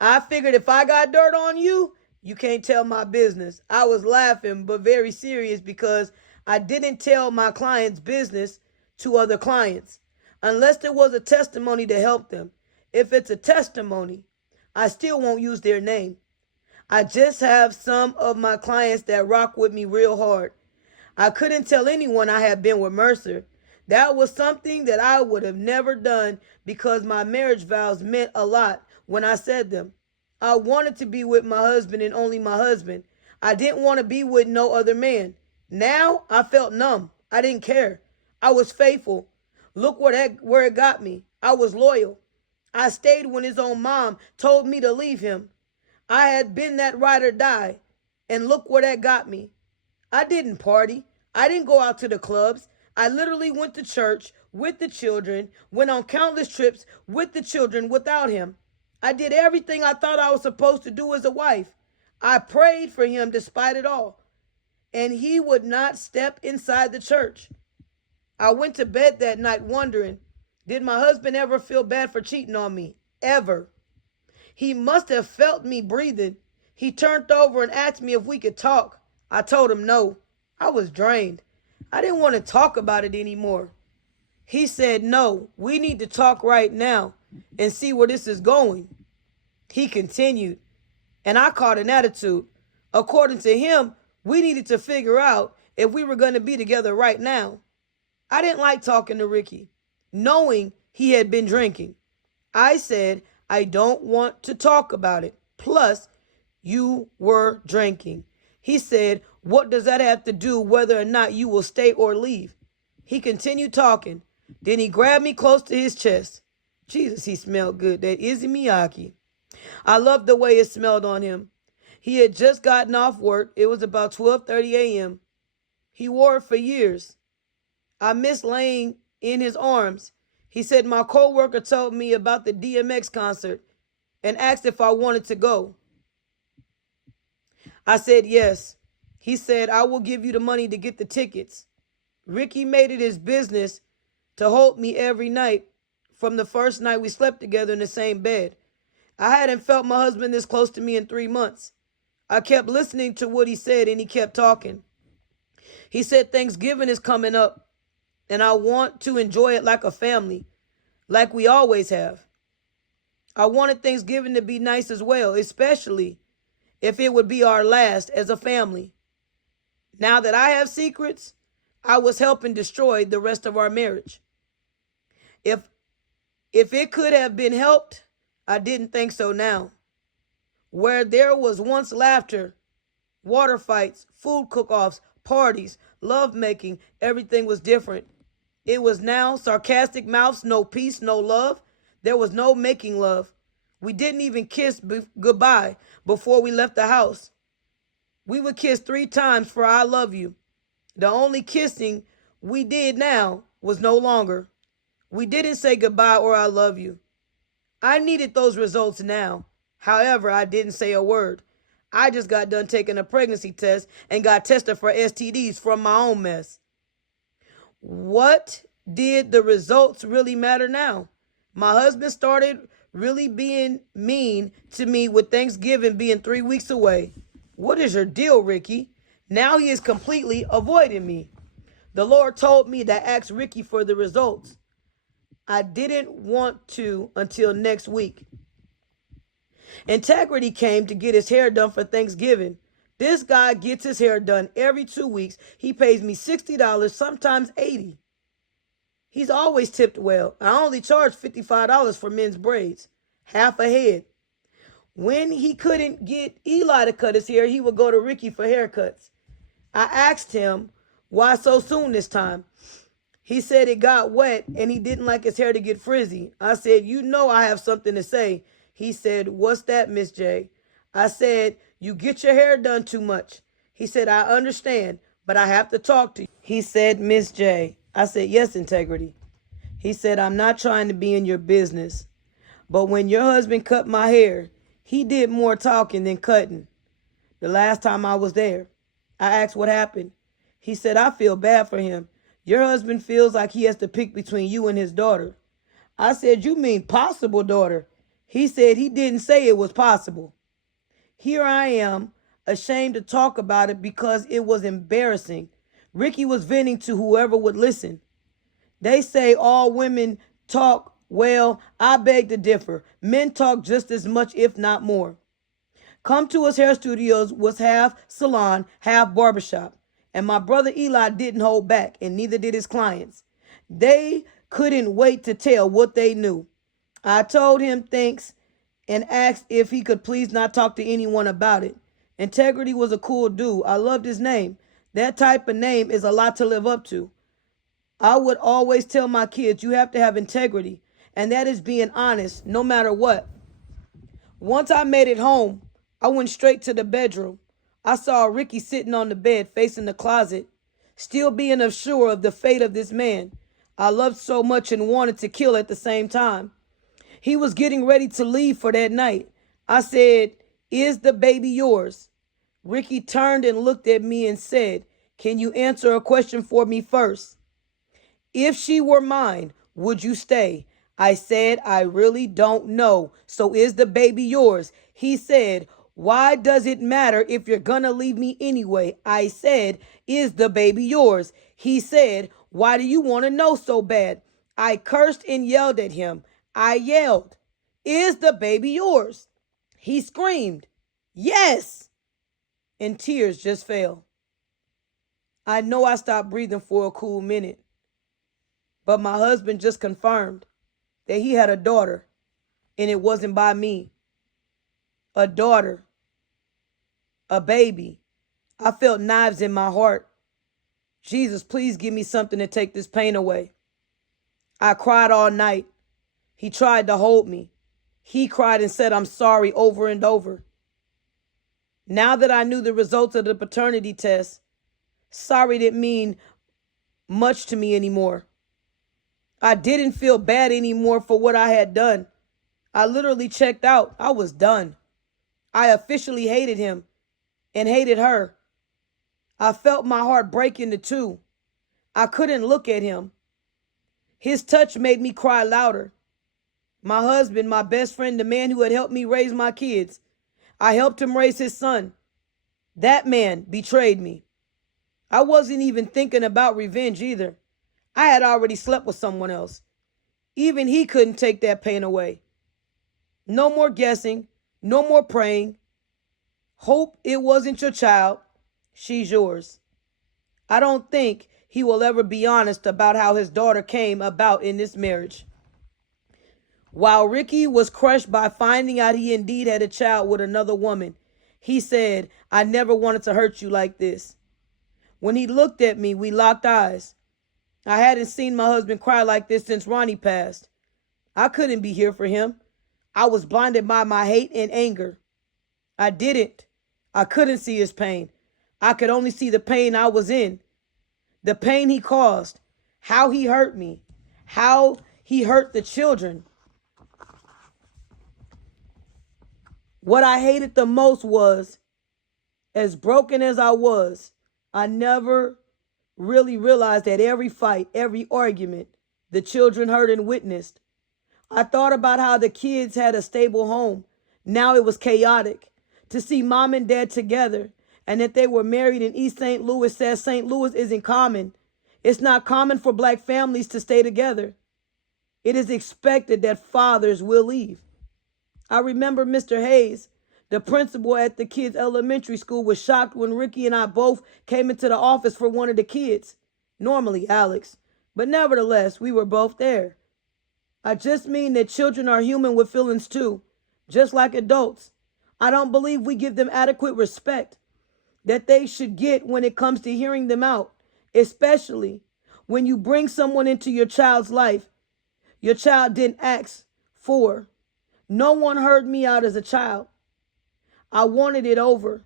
I figured if I got dirt on you, you can't tell my business. I was laughing, but very serious because I didn't tell my client's business to other clients unless there was a testimony to help them. If it's a testimony, I still won't use their name. I just have some of my clients that rock with me real hard. I couldn't tell anyone I had been with Mercer. That was something that I would have never done because my marriage vows meant a lot when I said them. I wanted to be with my husband and only my husband. I didn't want to be with no other man. Now I felt numb. I didn't care. I was faithful. Look where it got me. I was loyal. I stayed when his own mom told me to leave him. I had been that ride or die. And look where that got me. I didn't party. I didn't go out to the clubs. I literally went to church with the children, went on countless trips with the children without him. I did everything I thought I was supposed to do as a wife. I prayed for him despite it all. And he would not step inside the church. I went to bed that night wondering, did my husband ever feel bad for cheating on me? Ever. He must have felt me breathing. He turned over and asked me if we could talk. I told him no. I was drained. I didn't want to talk about it anymore. He said, no, we need to talk right now and see where this is going. He continued, and I caught an attitude. According to him, we needed to figure out if we were going to be together right now. I didn't like talking to Ricky, knowing he had been drinking. I said, I don't want to talk about it. Plus, you were drinking. He said, what does that have to do whether or not you will stay or leave? He continued talking. Then he grabbed me close to his chest. Jesus, he smelled good. That Issey Miyake. I loved the way it smelled on him. He had just gotten off work. It was about 12:30 a.m. He wore it for years. I missed laying in his arms. He said my coworker told me about the DMX concert and asked if I wanted to go. I said yes. He said, I will give you the money to get the tickets. Ricky made it his business to hold me every night from the first night we slept together in the same bed. I hadn't felt my husband this close to me in 3 months. I kept listening to what he said and he kept talking. He said Thanksgiving is coming up and I want to enjoy it like a family, like we always have. I wanted Thanksgiving to be nice as well, especially if it would be our last as a family. Now that I have secrets, I was helping destroy the rest of our marriage. If it could have been helped, I didn't think so now. Where there was once laughter, water fights, food cook-offs, parties, love-making, everything was different. It was now sarcastic mouths, no peace, no love. There was no making love. We didn't even kiss goodbye before we left the house. We would kiss 3 times for I love you. The only kissing we did now was no longer. We didn't say goodbye or I love you. I needed those results now. However, I didn't say a word. I just got done taking a pregnancy test and got tested for STDs from my own mess. What did the results really matter now? My husband started really being mean to me with Thanksgiving being 3 weeks away. What is your deal, Ricky? Now he is completely avoiding me. The Lord told me to ask Ricky for the results. I didn't want to until next week. Integrity came to get his hair done for Thanksgiving. This guy gets his hair done every 2 weeks. He pays me $60, sometimes $80. He's always tipped well. I only charge $55 for men's braids, half a head. When he couldn't get Eli to cut his hair, he would go to Ricky for haircuts. I asked him, why so soon this time? He said it got wet and he didn't like his hair to get frizzy. I said, you know I have something to say. He said, what's that, Miss J? I said, you get your hair done too much. He said, I understand, but I have to talk to you. He said, Miss J. I said, yes, Integrity. He said, I'm not trying to be in your business, but when your husband cut my hair, he did more talking than cutting. The last time I was there, I asked what happened. He said, I feel bad for him. Your husband feels like he has to pick between you and his daughter. I said, you mean possible daughter? He said he didn't say it was possible. Here I am, ashamed to talk about it because it was embarrassing. Ricky was venting to whoever would listen. They say all women talk. Well, I beg to differ. Men talk just as much, if not more. Come to Us Hair Studios was half salon, half barbershop. And my brother Eli didn't hold back, and neither did his clients. They couldn't wait to tell what they knew. I told him thanks and asked if he could please not talk to anyone about it. Integrity was a cool dude. I loved his name. That type of name is a lot to live up to. I would always tell my kids, you have to have integrity, and that is being honest no matter what. Once I made it home, I went straight to the bedroom. I saw Ricky sitting on the bed facing the closet, still being unsure of the fate of this man I loved so much and wanted to kill at the same time. He was getting ready to leave for that night. I said, is the baby yours? Ricky turned and looked at me and said, can you answer a question for me first? If she were mine, would you stay? I said, I really don't know. So is the baby yours? He said, Why does it matter if you're gonna leave me anyway? I said, is the baby yours? He said, why do you want to know so bad? I cursed and yelled at him. I yelled, is the baby yours? He screamed, yes, and tears just fell. I know I stopped breathing for a cool minute, but my husband just confirmed that he had a daughter, and it wasn't by me. A daughter, a baby. I felt knives in my heart. Jesus, please give me something to take this pain away. I cried all night. He tried to hold me. He cried and said, I'm sorry over and over. Now that I knew the results of the paternity test, sorry didn't mean much to me anymore. I didn't feel bad anymore for what I had done. I literally checked out. I was done. I officially hated him and hated her. I felt my heart break into two. I couldn't look at him. His touch made me cry louder. My husband, my best friend, the man who had helped me raise my kids, I helped him raise his son. That man betrayed me. I wasn't even thinking about revenge either. I had already slept with someone else. Even he couldn't take that pain away. No more guessing, no more praying. Hope it wasn't your child. She's yours. I don't think he will ever be honest about how his daughter came about in this marriage. While Ricky was crushed by finding out he indeed had a child with another woman, he said, I never wanted to hurt you like this. When he looked at me, we locked eyes. I hadn't seen my husband cry like this since Ronnie passed. I couldn't be here for him. I was blinded by my hate and anger. I couldn't see his pain. I could only see the pain I was in. The pain he caused. How he hurt me. How he hurt the children. What I hated the most was, as broken as I was, I never really realized that every fight, every argument, the children heard and witnessed. I thought about how the kids had a stable home. Now it was chaotic. To see mom and dad together and that they were married in East St. Louis says St. Louis isn't common. It's not common for black families to stay together. It is expected that fathers will leave. I remember Mr. Hayes, the principal at the kids' elementary school, was shocked when Ricky and I both came into the office for one of the kids, normally Alex, but nevertheless, we were both there. I just mean that children are human with feelings too, just like adults. I don't believe we give them adequate respect that they should get when it comes to hearing them out, especially when you bring someone into your child's life your child didn't ask for. No one heard me out as a child. I wanted it over.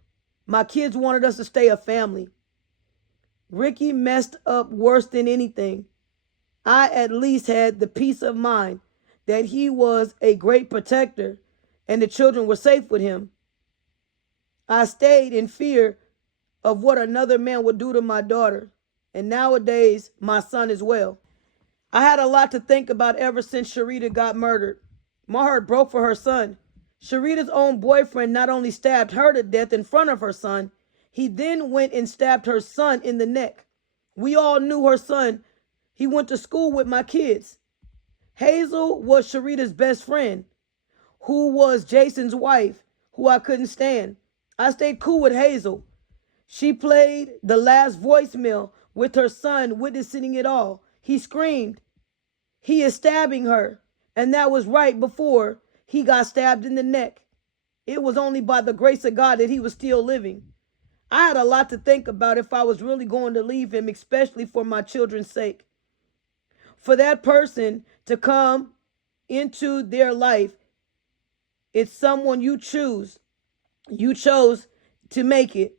My kids wanted us to stay a family. Ricky messed up worse than anything. I at least had the peace of mind that he was a great protector and the children were safe with him. I stayed in fear of what another man would do to my daughter, and nowadays my son as well. I had a lot to think about ever since Sharita got murdered. My heart broke for her son. Sharita's own boyfriend not only stabbed her to death in front of her son, he then went and stabbed her son in the neck. We all knew her son. He went to school with my kids. Hazel was Sharita's best friend, who was Jason's wife, who I couldn't stand. I stayed cool with Hazel. She played the last voicemail with her son witnessing it all. He screamed, he is stabbing her. And that was right before he got stabbed in the neck. It was only by the grace of God that he was still living. I had a lot to think about if I was really going to leave him, especially for my children's sake. For that person to come into their life, it's someone you choose. You chose to make it.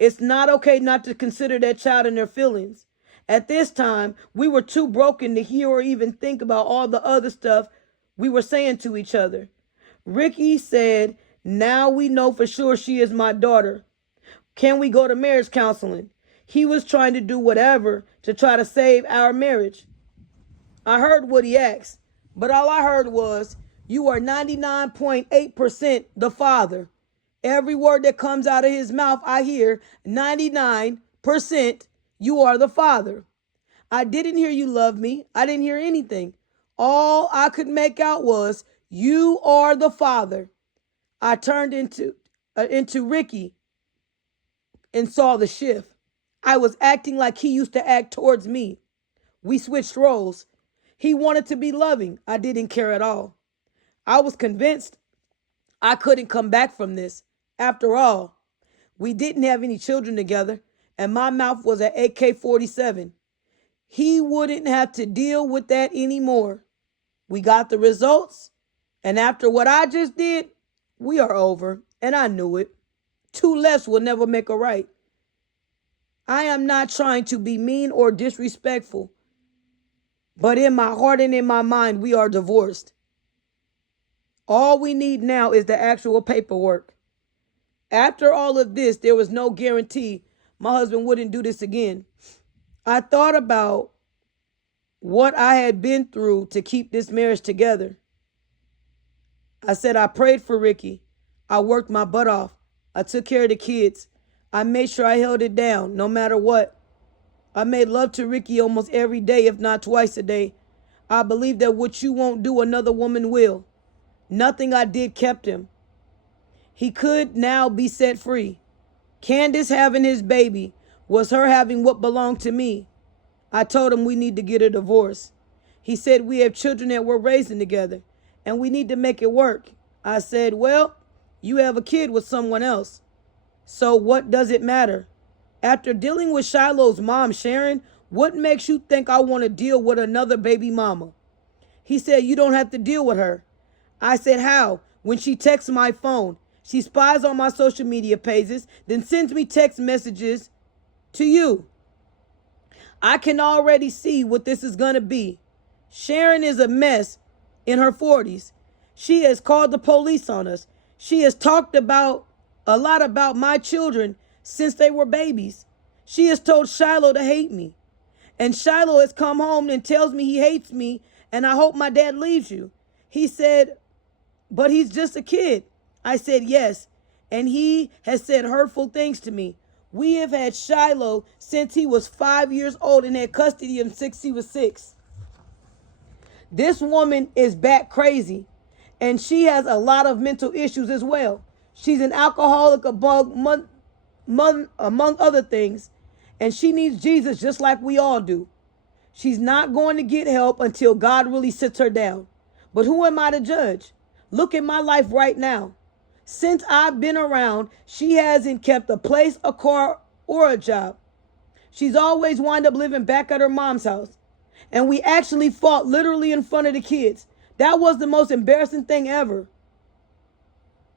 It's not okay not to consider that child and their feelings. At this time, we were too broken to hear or even think about all the other stuff we were saying to each other. Ricky said, now we know for sure she is my daughter. Can we go to marriage counseling? He was trying to do whatever to try to save our marriage. I heard what he asked, but all I heard was, you are 99.8% the father. Every word that comes out of his mouth, I hear 99%, you are the Father. I didn't hear you love me. I didn't hear anything. All I could make out was, you are the Father. I turned into Ricky and saw the shift. I was acting like he used to act towards me. We switched roles. He wanted to be loving. I didn't care at all. I was convinced I couldn't come back from this. After all, we didn't have any children together, and my mouth was an AK-47. He wouldn't have to deal with that anymore. We got the results, and after what I just did, we are over, and I knew it. Two less will never make a right. I am not trying to be mean or disrespectful, but in my heart and in my mind, we are divorced. All we need now is the actual paperwork. After all of this, there was no guarantee my husband wouldn't do this again. I thought about what I had been through to keep this marriage together. I said I prayed for Ricky. I worked my butt off. I took care of the kids. I made sure I held it down no matter what. I made love to Ricky almost every day, if not twice a day. I believe that what you won't do, another woman will. Nothing I did kept him. He could now be set free. Candace having his baby was her having what belonged to me. I told him we need to get a divorce. He said we have children that we're raising together and we need to make it work. I said, well, you have a kid with someone else. So what does it matter? After dealing with Shiloh's mom, Sharon, what makes you think I want to deal with another baby mama? He said, you don't have to deal with her. I said, how? When she texts my phone, she spies on my social media pages, then sends me text messages to you. I can already see what this is going to be. Sharon is a mess in her 40s. She has called the police on us. She has talked about a lot about my children since they were babies. She has told Shiloh to hate me. And Shiloh has come home and tells me he hates me and I hope my dad leaves you. He said, but he's just a kid. I said, yes. And he has said hurtful things to me. We have had Shiloh since he was 5 years old and had custody of him since he was 6. This woman is bat crazy and she has a lot of mental issues as well. She's an alcoholic among other things, and she needs Jesus just like we all do. She's not going to get help until God really sits her down. But who am I to judge? Look at my life right now. Since I've been around, she hasn't kept a place, a car, or a job. She's always wound up living back at her mom's house. And we actually fought literally in front of the kids. That was the most embarrassing thing ever.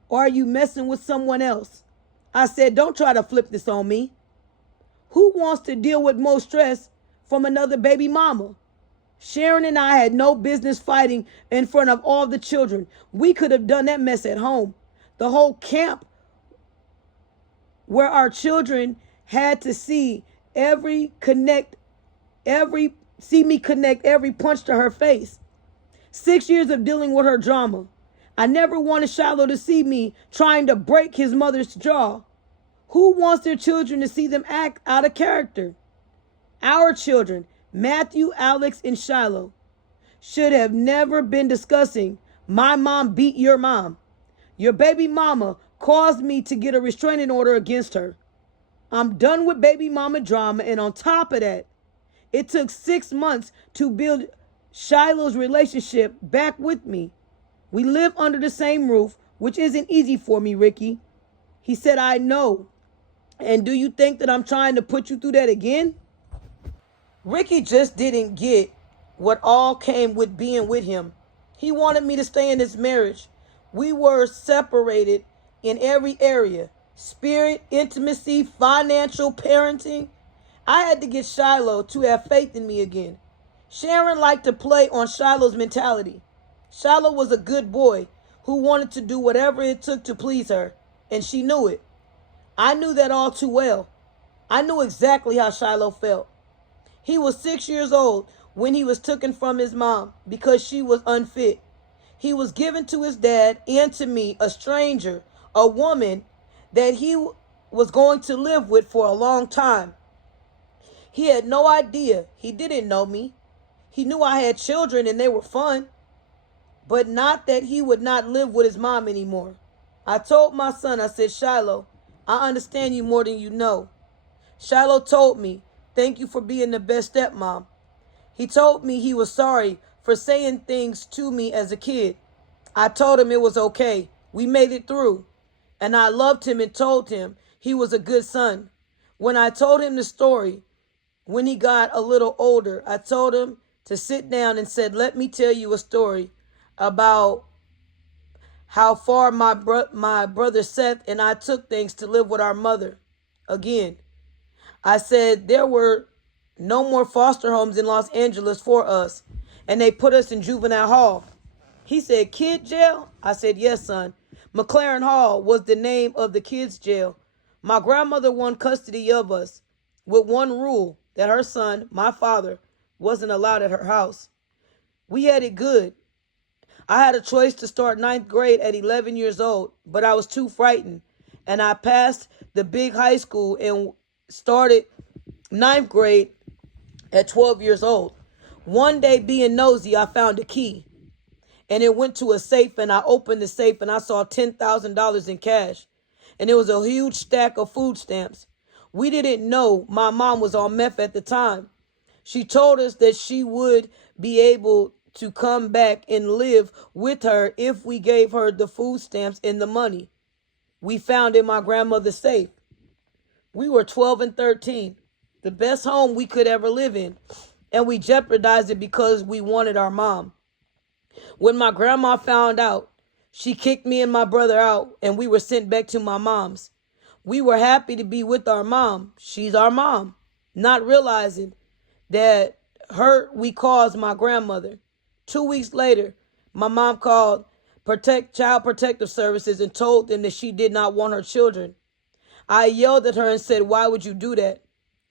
Or are you messing with someone else? I said, don't try to flip this on me. Who wants to deal with more stress from another baby mama? Sharon and I had no business fighting in front of all the children. We could have done that mess at home. The whole camp where our children had to see me connect every punch to her face. 6 years of dealing with her drama. I never wanted Shiloh to see me trying to break his mother's jaw. Who wants their children to see them act out of character? Our children, Matthew, Alex, and Shiloh, should have never been discussing, my mom beat your mom. Your baby mama caused me to get a restraining order against her. I'm done with baby mama drama, and on top of that, it took 6 months to build Shiloh's relationship back with me. We live under the same roof, which isn't easy for me, Ricky. He said, I know. And do you think that I'm trying to put you through that again? Ricky just didn't get what all came with being with him. He wanted me to stay in this marriage. We were separated in every area. Spirit, intimacy, financial, parenting. I had to get Shiloh to have faith in me again. Sharon liked to play on Shiloh's mentality. Shiloh was a good boy who wanted to do whatever it took to please her, and she knew it. I knew that all too well. I knew exactly how Shiloh felt. He was 6 years old when he was taken from his mom because she was unfit. He was given to his dad and to me, a stranger, a woman that he was going to live with for a long time. He had no idea. He didn't know me. He knew I had children and they were fun, but not that he would not live with his mom anymore. I told my son, I said, Shiloh, I understand you more than you know. Shiloh told me, thank you for being the best stepmom. He told me he was sorry for saying things to me as a kid. I told him it was okay. We made it through. And I loved him and told him he was a good son. When I told him the story, when he got a little older, I told him to sit down and said, let me tell you a story about how far my brother Seth and I took things to live with our mother. Again, I said there were no more foster homes in Los Angeles for us, and they put us in juvenile hall. He said, kid jail? I said, yes, son. McLaren Hall was the name of the kids' jail. My grandmother won custody of us with one rule, that her son, my father, wasn't allowed at her house. We had it good. I had a choice to start ninth grade at 11 years old, but I was too frightened. And I passed the big high school and started ninth grade at 12 years old. One day, being nosy, I found a key. And it went to a safe, and I opened the safe, and I saw $10,000 in cash. And it was a huge stack of food stamps. We didn't know my mom was on meth at the time. She told us that she would be able to come back and live with her if we gave her the food stamps and the money we found in my grandmother's safe. We were 12 and 13, the best home we could ever live in, and we jeopardized it because we wanted our mom. When my grandma found out, she kicked me and my brother out, and we were sent back to my mom's. We were happy to be with our mom. She's our mom, not realizing that hurt we caused my grandmother. 2 weeks later, my mom called Child Protective Services and told them that she did not want her children. I yelled at her and said, why would you do that?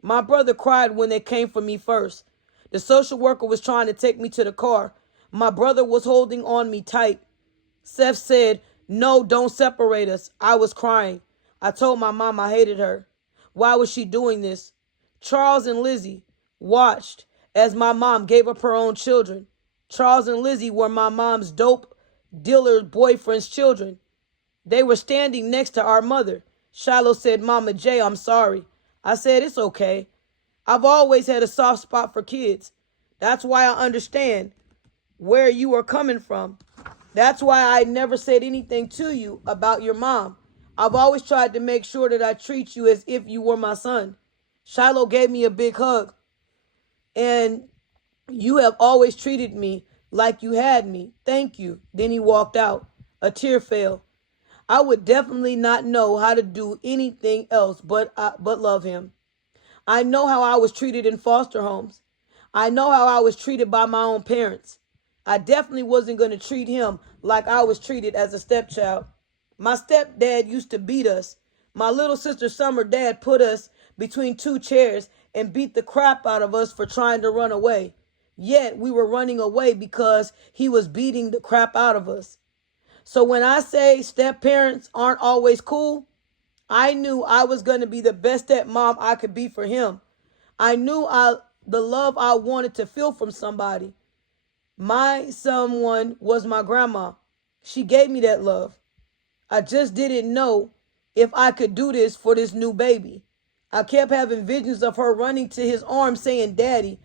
My brother cried when they came for me first. The social worker was trying to take me to the car. My brother was holding on me tight. Seth said, no, don't separate us. I was crying. I told my mom I hated her. Why was she doing this? Charles and Lizzie watched as my mom gave up her own children. Charles and Lizzie were my mom's dope dealer boyfriend's children. They were standing next to our mother. Shiloh said, Mama J, I'm sorry. I said, it's okay. I've always had a soft spot for kids. That's why I understand where you are coming from. That's why I never said anything to you about your mom. I've always tried to make sure that I treat you as if you were my son. Shiloh gave me a big hug. And you have always treated me like you had me. Thank you. Then he walked out. A tear fell. I would definitely not know how to do anything else but love him. I know how I was treated in foster homes. I know how I was treated by my own parents. I definitely wasn't going to treat him like I was treated as a stepchild. My stepdad used to beat us. My little sister Summer dad put us between two chairs and beat the crap out of us for trying to run away. Yet we were running away because he was beating the crap out of us. So when I say step parents aren't always cool, I knew I was going to be the best stepmom I could be for him. I knew the love I wanted to feel from somebody. My someone was my grandma. She gave me that love. I just didn't know if I could do this for this new baby. I kept having visions of her running to his arms saying, Daddy,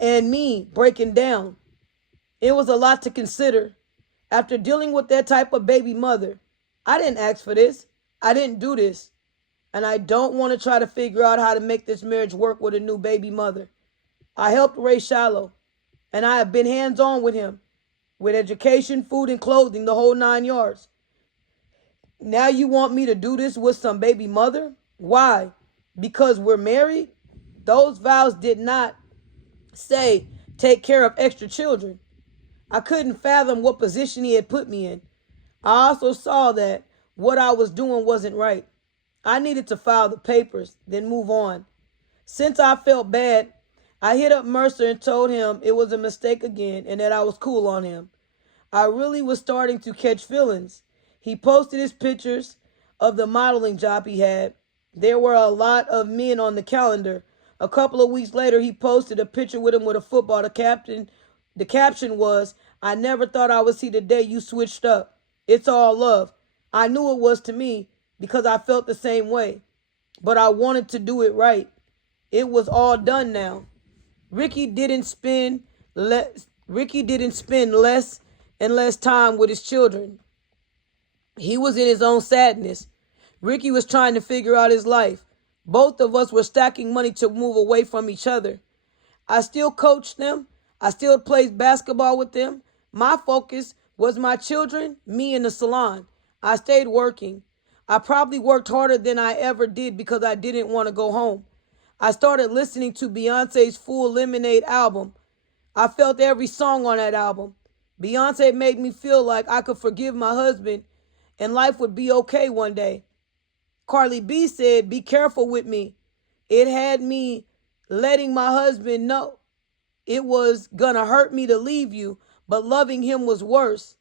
and me breaking down. It was a lot to consider. After dealing with that type of baby mother, I didn't ask for this. I didn't do this. And I don't want to try to figure out how to make this marriage work with a new baby mother. I helped raise Shiloh, and I have been hands-on with him, with education, food, and clothing, the whole 9 yards. Now you want me to do this with some baby mother? Why? Because we're married? Those vows did not say take care of extra children. I couldn't fathom what position he had put me in. I also saw that what I was doing wasn't right. I needed to file the papers, then move on. Since I felt bad, I hit up Mercer and told him it was a mistake again and that I was cool on him. I really was starting to catch feelings. He posted his pictures of the modeling job he had. There were a lot of men on the calendar. A couple of weeks later, he posted a picture with him with a football. The caption was, "I never thought I would see the day you switched up. It's all love." I knew it was to me because I felt the same way, but I wanted to do it right. It was all done now. Ricky didn't spend less and less time with his children. He was in his own sadness. Ricky was trying to figure out his life. Both of us were stacking money to move away from each other. I still coached them. I still played basketball with them. My focus was my children, me, and the salon. I stayed working. I probably worked harder than I ever did because I didn't want to go home. I started listening to Beyonce's full Lemonade album. I felt every song on that album. Beyonce made me feel like I could forgive my husband and life would be okay one day. Carly B said, "Be careful with me." It had me letting my husband know it was gonna hurt me to leave you, but loving him was worse.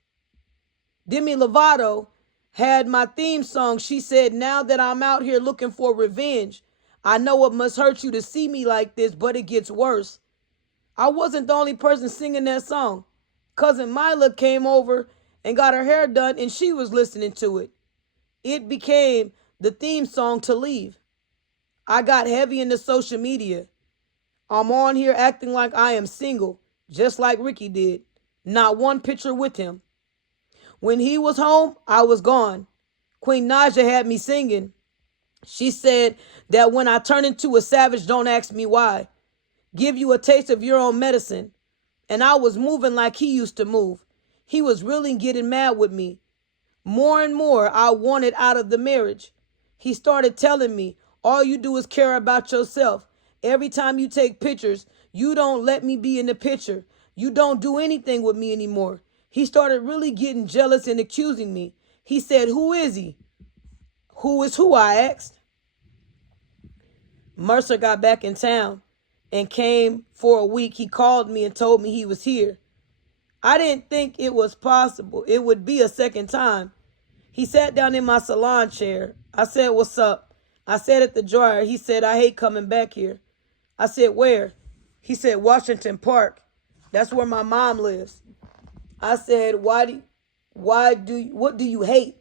Demi Lovato had my theme song. She said, "Now that I'm out here looking for revenge, I know it must hurt you to see me like this, but it gets worse." I wasn't the only person singing that song. Cousin Mila came over and got her hair done, and she was listening to it. It became the theme song to leave. I got heavy into social media. I'm on here acting like I am single, just like Ricky did. Not one picture with him. When he was home, I was gone. Queen Naja had me singing. She said that when I turn into a savage, don't ask me why. Give you a taste of your own medicine. And I was moving like he used to move. He was really getting mad with me. More and more, I wanted out of the marriage. He started telling me, "All you do is care about yourself. Every time you take pictures, you don't let me be in the picture. You don't do anything with me anymore." He started really getting jealous and accusing me. He said, "Who is he?" "Who is who?" I asked. Mercer got back in town and came for a week. He called me and told me he was here. I didn't think it was possible it would be a second time. He sat down in my salon chair. I said, "What's up?" I sat at the dryer. He said, "I hate coming back here." I said, "Where?" He said, "Washington Park. That's where my mom lives." I said, what do you hate?"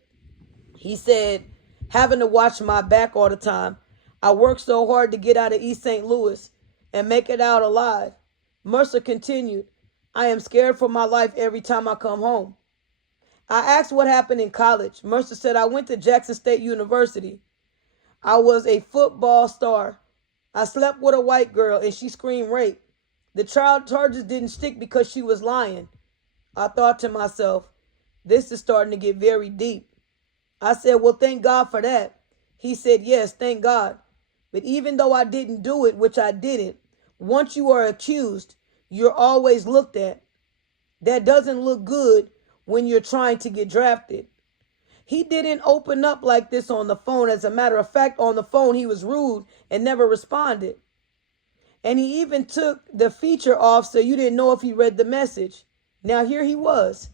He said, "Having to watch my back all the time. I worked so hard to get out of East St. Louis and make it out alive." Mercer continued, "I am scared for my life every time I come home." I asked what happened in college. Mercer said, "I went to Jackson State University. I was a football star. I slept with a white girl and she screamed rape. The trial charges didn't stick because she was lying." I thought to myself, this is starting to get very deep. I said, "Well, thank God for that." He said, "Yes, thank God. But even though I didn't do it, which I didn't, once you are accused, you're always looked at. That doesn't look good when you're trying to get drafted." He didn't open up like this on the phone. As a matter of fact, on the phone, he was rude and never responded. And he even took the feature off so you didn't know if he read the message. Now here he was.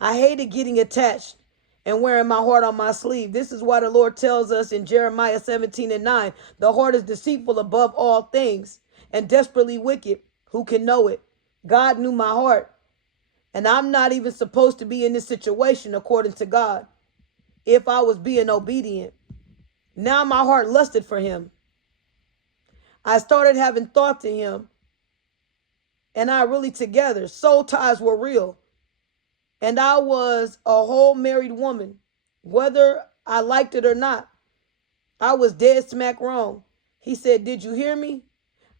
I hated getting attached and wearing my heart on my sleeve. This is why the Lord tells us in Jeremiah 17:9, "The heart is deceitful above all things and desperately wicked. Who can know it?" God knew my heart. And I'm not even supposed to be in this situation according to God if I was being obedient. Now my heart lusted for him. I started having thought to him and I really together. Soul ties were real. And I was a whole married woman, whether I liked it or not. I was dead smack wrong. He said, "Did you hear me?"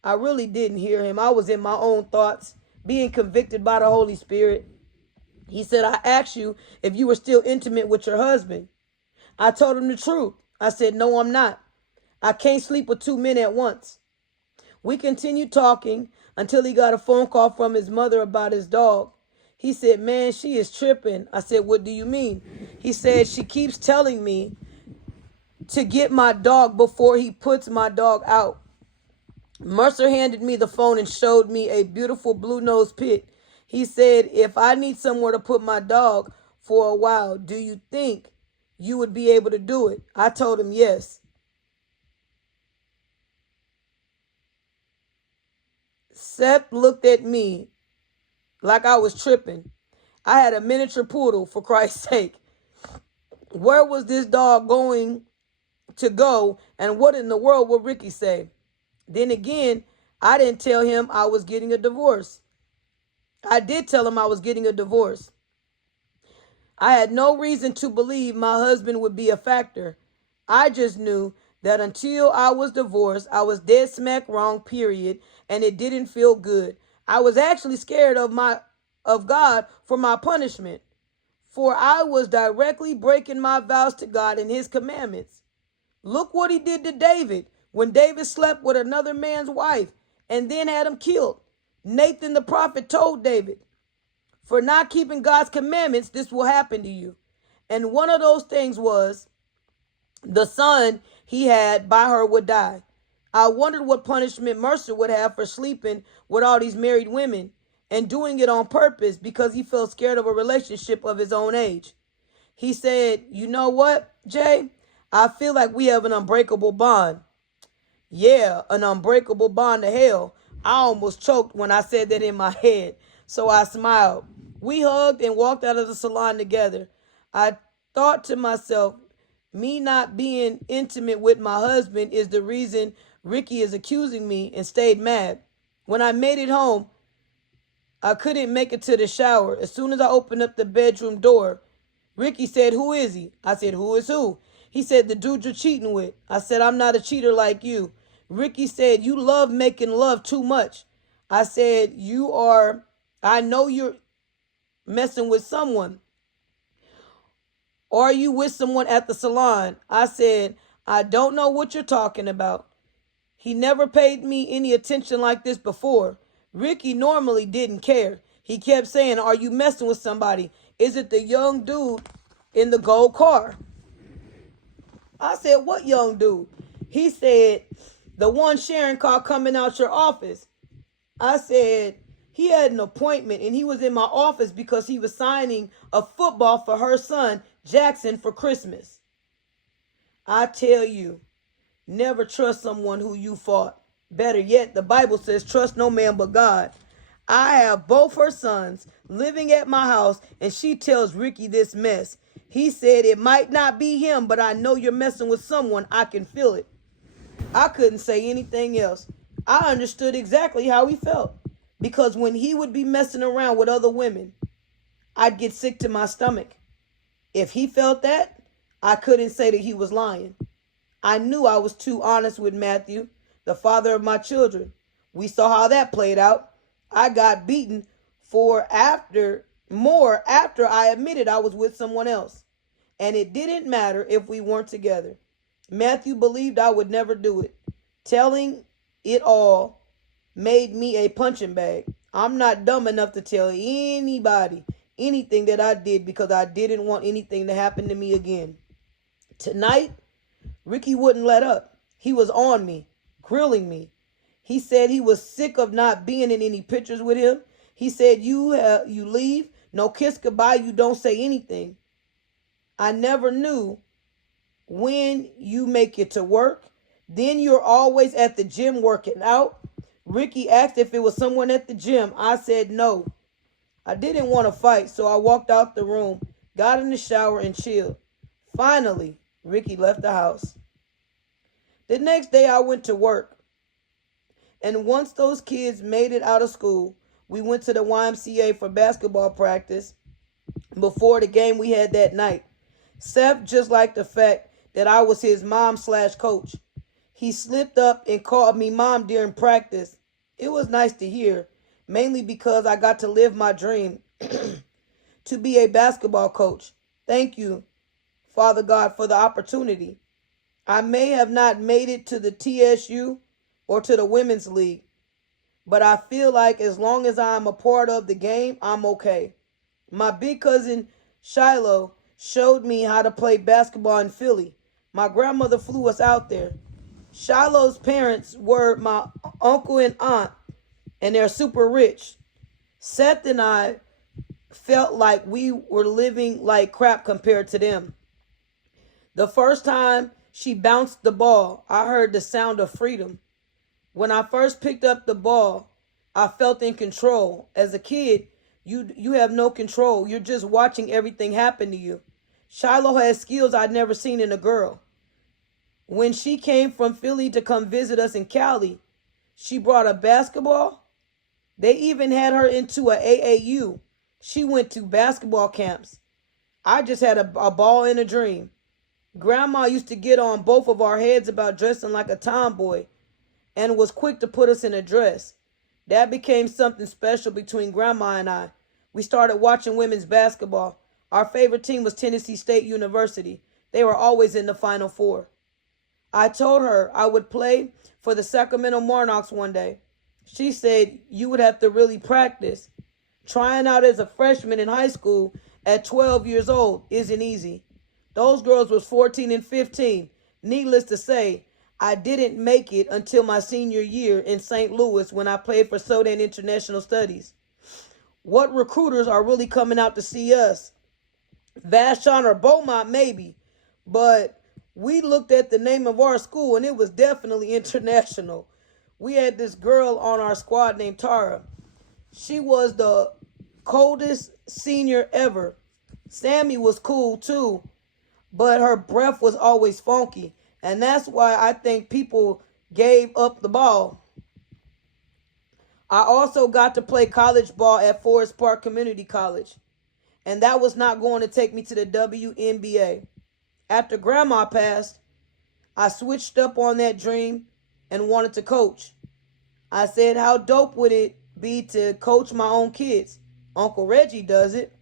I really didn't hear him. I was in my own thoughts, being convicted by the Holy Spirit. He said, "I asked you if you were still intimate with your husband." I told him the truth. I said, "No, I'm not. I can't sleep with two men at once." We continued talking until he got a phone call from his mother about his dog. He said, "Man, she is tripping." I said, "What do you mean?" He said, "She keeps telling me to get my dog before he puts my dog out." Mercer handed me the phone and showed me a beautiful blue-nosed pit. He said, "If I need somewhere to put my dog for a while, do you think you would be able to do it. I told him yes. Seth looked at me like I was tripping. I had a miniature poodle, for Christ's sake. Where was this dog going to go, and what in the world would Ricky say? Then again, I didn't tell him I was getting a divorce. I did tell him I was getting a divorce. I had no reason to believe my husband would be a factor. I just knew that until I was divorced, I was dead smack wrong, period, and it didn't feel good. I was actually scared of God for my punishment, for I was directly breaking my vows to God and his commandments. Look what he did to David when David slept with another man's wife and then had him killed. Nathan the prophet told David, for not keeping God's commandments, this will happen to you. And one of those things was the son he had by her would die. I wondered what punishment Mercer would have for sleeping with all these married women and doing it on purpose because he felt scared of a relationship of his own age. He said, you know what, Jay? I feel like we have an unbreakable bond. Yeah, an unbreakable bond to hell. I almost choked when I said that in my head, so I smiled. We hugged and walked out of the salon together. I thought to myself, me not being intimate with my husband is the reason Ricky is accusing me, and stayed mad. When I made it home, I couldn't make it to the shower. As soon as I opened up the bedroom door, Ricky said, who is he? I said, who is who? He said, the dude you're cheating with. I said, I'm not a cheater like you. Ricky said, you love making love too much. I said, I know you're messing with someone. Are you with someone at the salon? I said, I don't know what you're talking about. He never paid me any attention like this before. Ricky normally didn't care. He kept saying, are you messing with somebody? Is it the young dude in the gold car? I said, what young dude? He said, the one Sharon called coming out your office. I said, he had an appointment and he was in my office because he was signing a football for her son, Jackson, for Christmas. I tell you, never trust someone who you fought. Better yet, the Bible says, trust no man but God. I have both her sons living at my house, and she tells Ricky this mess. He said, it might not be him, but I know you're messing with someone. I can feel it. I couldn't say anything else. I understood exactly how he felt, because when he would be messing around with other women, I'd get sick to my stomach. If he felt that, I couldn't say that he was lying. I knew I was too honest with Matthew, the father of my children. We saw how that played out. I got beaten after I admitted I was with someone else. And it didn't matter if we weren't together. Matthew believed I would never do it. Telling it all made me a punching bag. I'm not dumb enough to tell anybody anything that I did because I didn't want anything to happen to me again. Tonight, Ricky wouldn't let up. He was on me, grilling me. He said he was sick of not being in any pictures with him. He said, you leave, no kiss goodbye, you don't say anything. I never knew when you make it to work. Then you're always at the gym working out. Ricky asked if it was someone at the gym. I said no. I didn't want to fight, so I walked out the room, got in the shower, and chilled. Finally, Ricky left the house. The next day I went to work. And once those kids made it out of school, we went to the YMCA for basketball practice before the game we had that night. Seth just liked the fact that I was his mom/coach. He slipped up and called me mom during practice. It was nice to hear, mainly because I got to live my dream to be a basketball coach. Thank you, Father God, for the opportunity. I may have not made it to the TSU or to the Women's League, but I feel like as long as I'm a part of the game, I'm okay. My big cousin Shiloh showed me how to play basketball in Philly. My grandmother flew us out there. Shiloh's parents were my uncle and aunt, and they're super rich. Seth and I felt like we were living like crap compared to them. The first time she bounced the ball, I heard the sound of freedom. When I first picked up the ball, I felt in control. As a kid, you have no control. You're just watching everything happen to you. Shiloh has skills I'd never seen in a girl. When she came from Philly to come visit us in Cali, she brought a basketball. They even had her into a AAU. She went to basketball camps. I just had a ball in a dream. Grandma used to get on both of our heads about dressing like a tomboy and was quick to put us in a dress. That became something special between Grandma and I. We started watching women's basketball. Our favorite team was Tennessee State University. They were always in the Final Four. I told her I would play for the Sacramento Monarchs one day. She said you would have to really practice. Trying out as a freshman in high school at 12 years old isn't easy. Those girls was 14 and 15. Needless to say, I didn't make it until my senior year in St. Louis when I played for Sodan International Studies. What recruiters are really coming out to see us? Vashon or Beaumont maybe, but we looked at the name of our school and it was definitely international. We had this girl on our squad named Tara. She was the coldest senior ever. Sammy was cool too, but her breath was always funky. And that's why I think people gave up the ball. I also got to play college ball at Forest Park Community College. And that was not going to take me to the WNBA. After Grandma passed, I switched up on that dream and wanted to coach. I said, how dope would it be to coach my own kids? Uncle Reggie does it.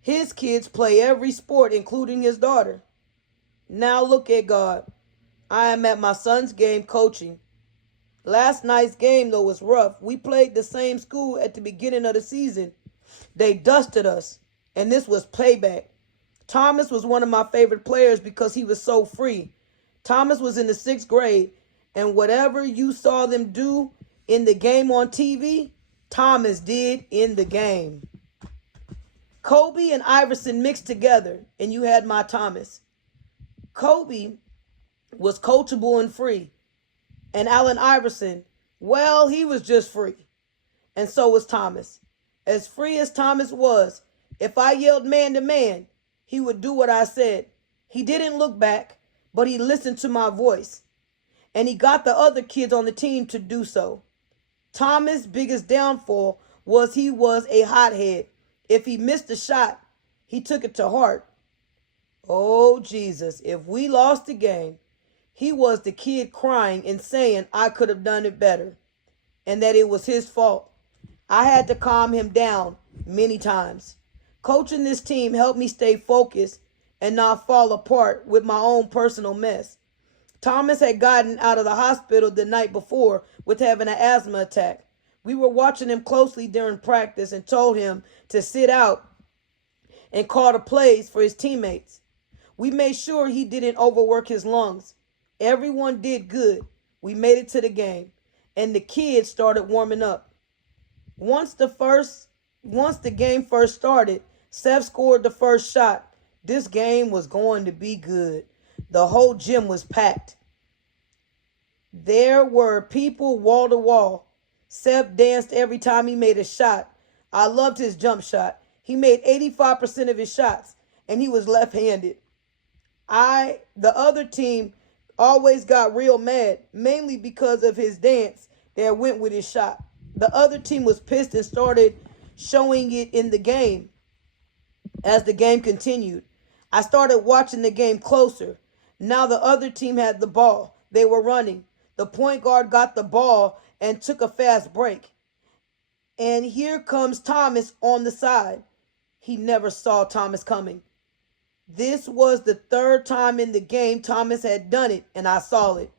His kids play every sport, including his daughter. Now look at God. I am at my son's game coaching. Last night's game, though, was rough. We played the same school at the beginning of the season. They dusted us, and this was payback. Thomas was one of my favorite players because he was so free. Thomas was in the 6th grade, and whatever you saw them do in the game on TV, Thomas did in the game. Kobe and Iverson mixed together, and you had my Thomas. Kobe was coachable and free. And Allen Iverson, well, he was just free. And so was Thomas. As free as Thomas was, if I yelled man to man, he would do what I said. He didn't look back, but he listened to my voice. And he got the other kids on the team to do so. Thomas' biggest downfall was he was a hothead. If he missed a shot, he took it to heart. Oh, Jesus, if we lost the game, he was the kid crying and saying I could have done it better and that it was his fault. I had to calm him down many times. Coaching this team helped me stay focused and not fall apart with my own personal mess. Thomas had gotten out of the hospital the night before with having an asthma attack. We were watching him closely during practice and told him to sit out and call the plays for his teammates. We made sure he didn't overwork his lungs. Everyone did good. We made it to the game, and the kids started warming up. Once the game first started, Seth scored the first shot. This game was going to be good. The whole gym was packed. There were people wall to wall. Seth danced every time he made a shot. I loved his jump shot. He made 85% of his shots, and he was left-handed. The other team always got real mad, mainly because of his dance that went with his shot. The other team was pissed and started showing it in the game. As the game continued, I started watching the game closer. Now the other team had the ball. They were running. The point guard got the ball and took a fast break. And here comes Thomas on the side. He never saw Thomas coming. This was the third time in the game Thomas had done it, and I saw it.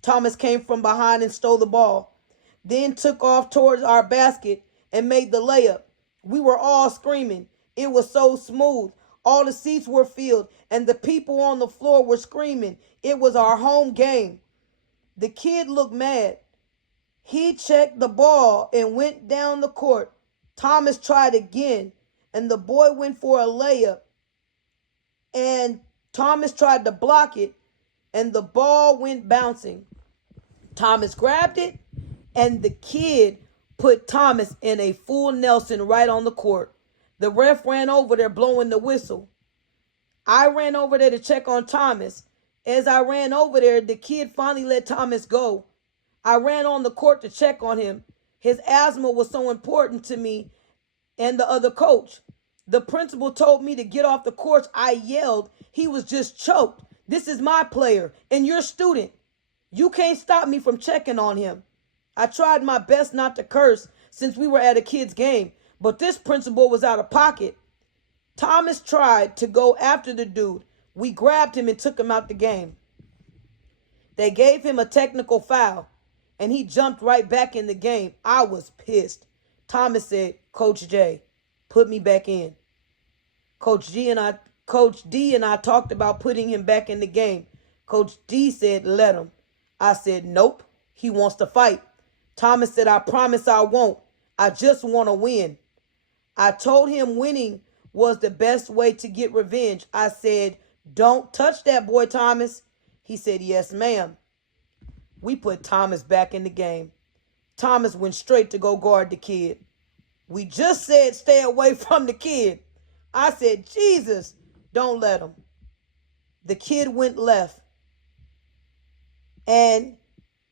Thomas came from behind and stole the ball, then took off towards our basket and made the layup. We were all screaming. It was so smooth. All the seats were filled, and the people on the floor were screaming. It was our home game. The kid looked mad. He checked the ball and went down the court. Thomas tried again, and the boy went for a layup. And Thomas tried to block it, and the ball went bouncing. Thomas grabbed it, and the kid put Thomas in a full Nelson right on the court. The ref ran over there blowing the whistle. I ran over there to check on Thomas. As I ran over there, the kid finally let Thomas go. I ran on the court to check on him. His asthma was so important to me and the other coach. The principal told me to get off the court. I yelled. He was just choked. This is my player and your student. You can't stop me from checking on him. I tried my best not to curse since we were at a kid's game, but this principal was out of pocket. Thomas tried to go after the dude. We grabbed him and took him out the game. They gave him a technical foul, and he jumped right back in the game. I was pissed. Thomas said, Coach J, put me back in. Coach D and I talked about putting him back in the game. Coach D said, let him. I said, nope, he wants to fight. Thomas said, I promise I won't. I just want to win. I told him winning was the best way to get revenge. I said, don't touch that boy, Thomas. He said, yes, ma'am. We put Thomas back in the game. Thomas went straight to go guard the kid. We just said stay away from the kid. I said, Jesus, don't let him. The kid went left. And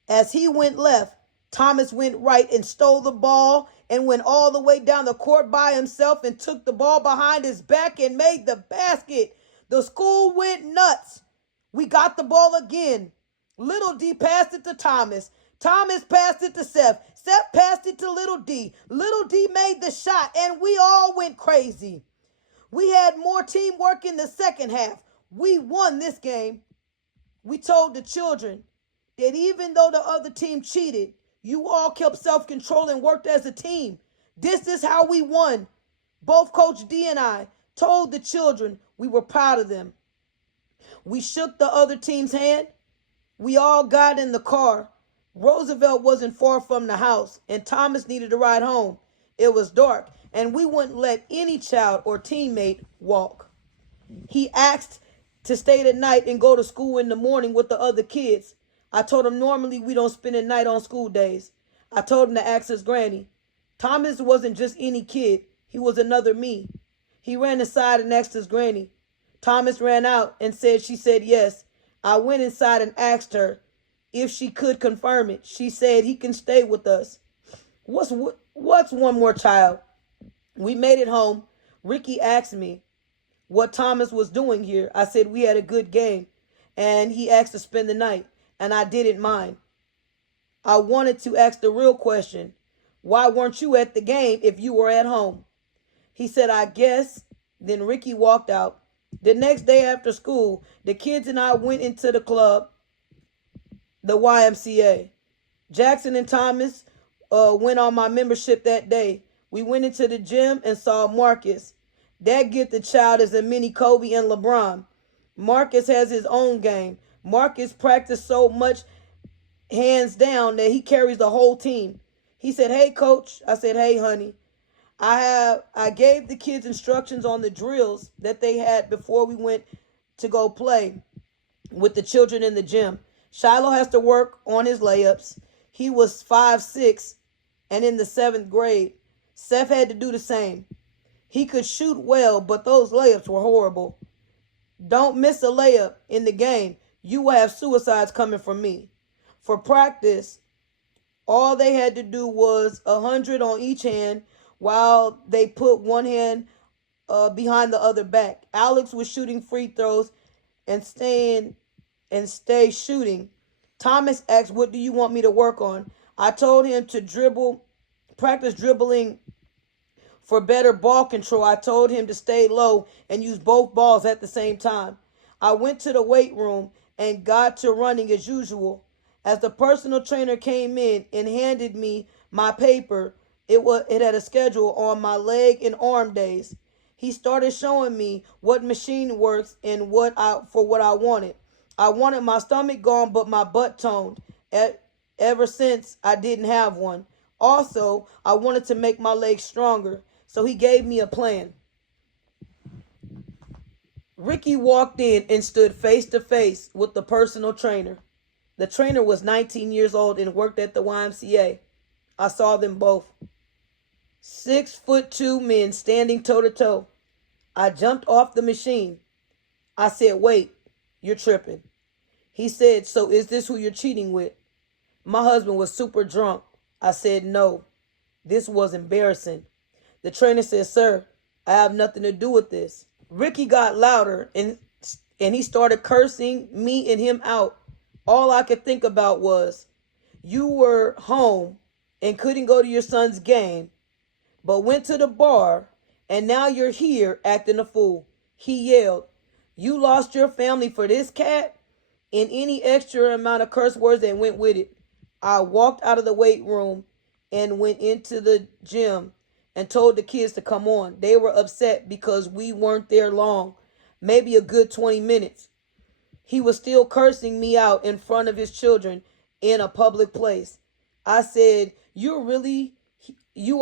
as he went left, Thomas went right and stole the ball and went all the way down the court by himself and took the ball behind his back and made the basket. The school went nuts. We got the ball again. Little D passed it to Thomas. Thomas passed it to Seth. Seth passed it to Little D. Little D made the shot, and we all went crazy. We had more teamwork in the second half. We won this game. We told the children that even though the other team cheated, you all kept self-control and worked as a team. This is how we won. Both Coach D and I told the children we were proud of them. We shook the other team's hand. We all got in the car. Roosevelt wasn't far from the house, and Thomas needed a ride home. It was dark, and we wouldn't let any child or teammate walk. He asked to stay the night and go to school in the morning with the other kids. I told him normally we don't spend the night on school days. I told him to ask his granny. Thomas wasn't just any kid. He was another me. He ran inside and asked his granny. Thomas ran out and said she said yes. I went inside and asked her if she could confirm it. She said he can stay with us. What's one more child? We made it home. Ricky asked me what Thomas was doing here. I said we had a good game, and he asked to spend the night, and I didn't mind. I wanted to ask the real question. Why weren't you at the game if you were at home? He said, I guess. Then Ricky walked out. The next day after school, the kids and I went into the club, the YMCA. Jackson and Thomas went on my membership that day. We went into the gym and saw Marcus. That gifted child is a mini Kobe and LeBron. Marcus has his own game. Marcus practiced so much, hands down, that he carries the whole team. He said, hey, coach. I said, hey, honey. I gave the kids instructions on the drills that they had before we went to go play with the children in the gym. Shiloh has to work on his layups. He was 5'6" and in the 7th grade. Seth had to do the same. He could shoot well, but those layups were horrible. Don't miss a layup in the game. You will have suicides coming from me. For practice, all they had to do was 100 on each hand while they put one hand behind the other back. Alex was shooting free throws and stay shooting. Thomas asked, what do you want me to work on? I told him to practice dribbling for better ball control. I told him to stay low and use both balls at the same time. I went to the weight room and got to running as usual. As the personal trainer came in and handed me my paper, it had a schedule on my leg and arm days. He started showing me what machine works and what I wanted. I wanted my stomach gone, but my butt toned. Ever since I didn't have one. Also, I wanted to make my legs stronger, so he gave me a plan. Ricky walked in and stood face to face with the personal trainer. The trainer was 19 years old and worked at the YMCA. I saw them both. 6'2" men standing toe to toe. I jumped off the machine. I said, "Wait, you're tripping." He said, "So is this who you're cheating with?" My husband was super drunk. I said, "No, this was embarrassing." The trainer said, "Sir, I have nothing to do with this." Ricky got louder and he started cursing me and him out. All I could think about was, you were home and couldn't go to your son's game, but went to the bar, and now you're here acting a fool. He yelled, "You lost your family for this cat?" And any extra amount of curse words that went with it. I walked out of the weight room and went into the gym and told the kids to come on. They were upset because we weren't there long, maybe a good 20 minutes. He was still cursing me out in front of his children in a public place. I said, you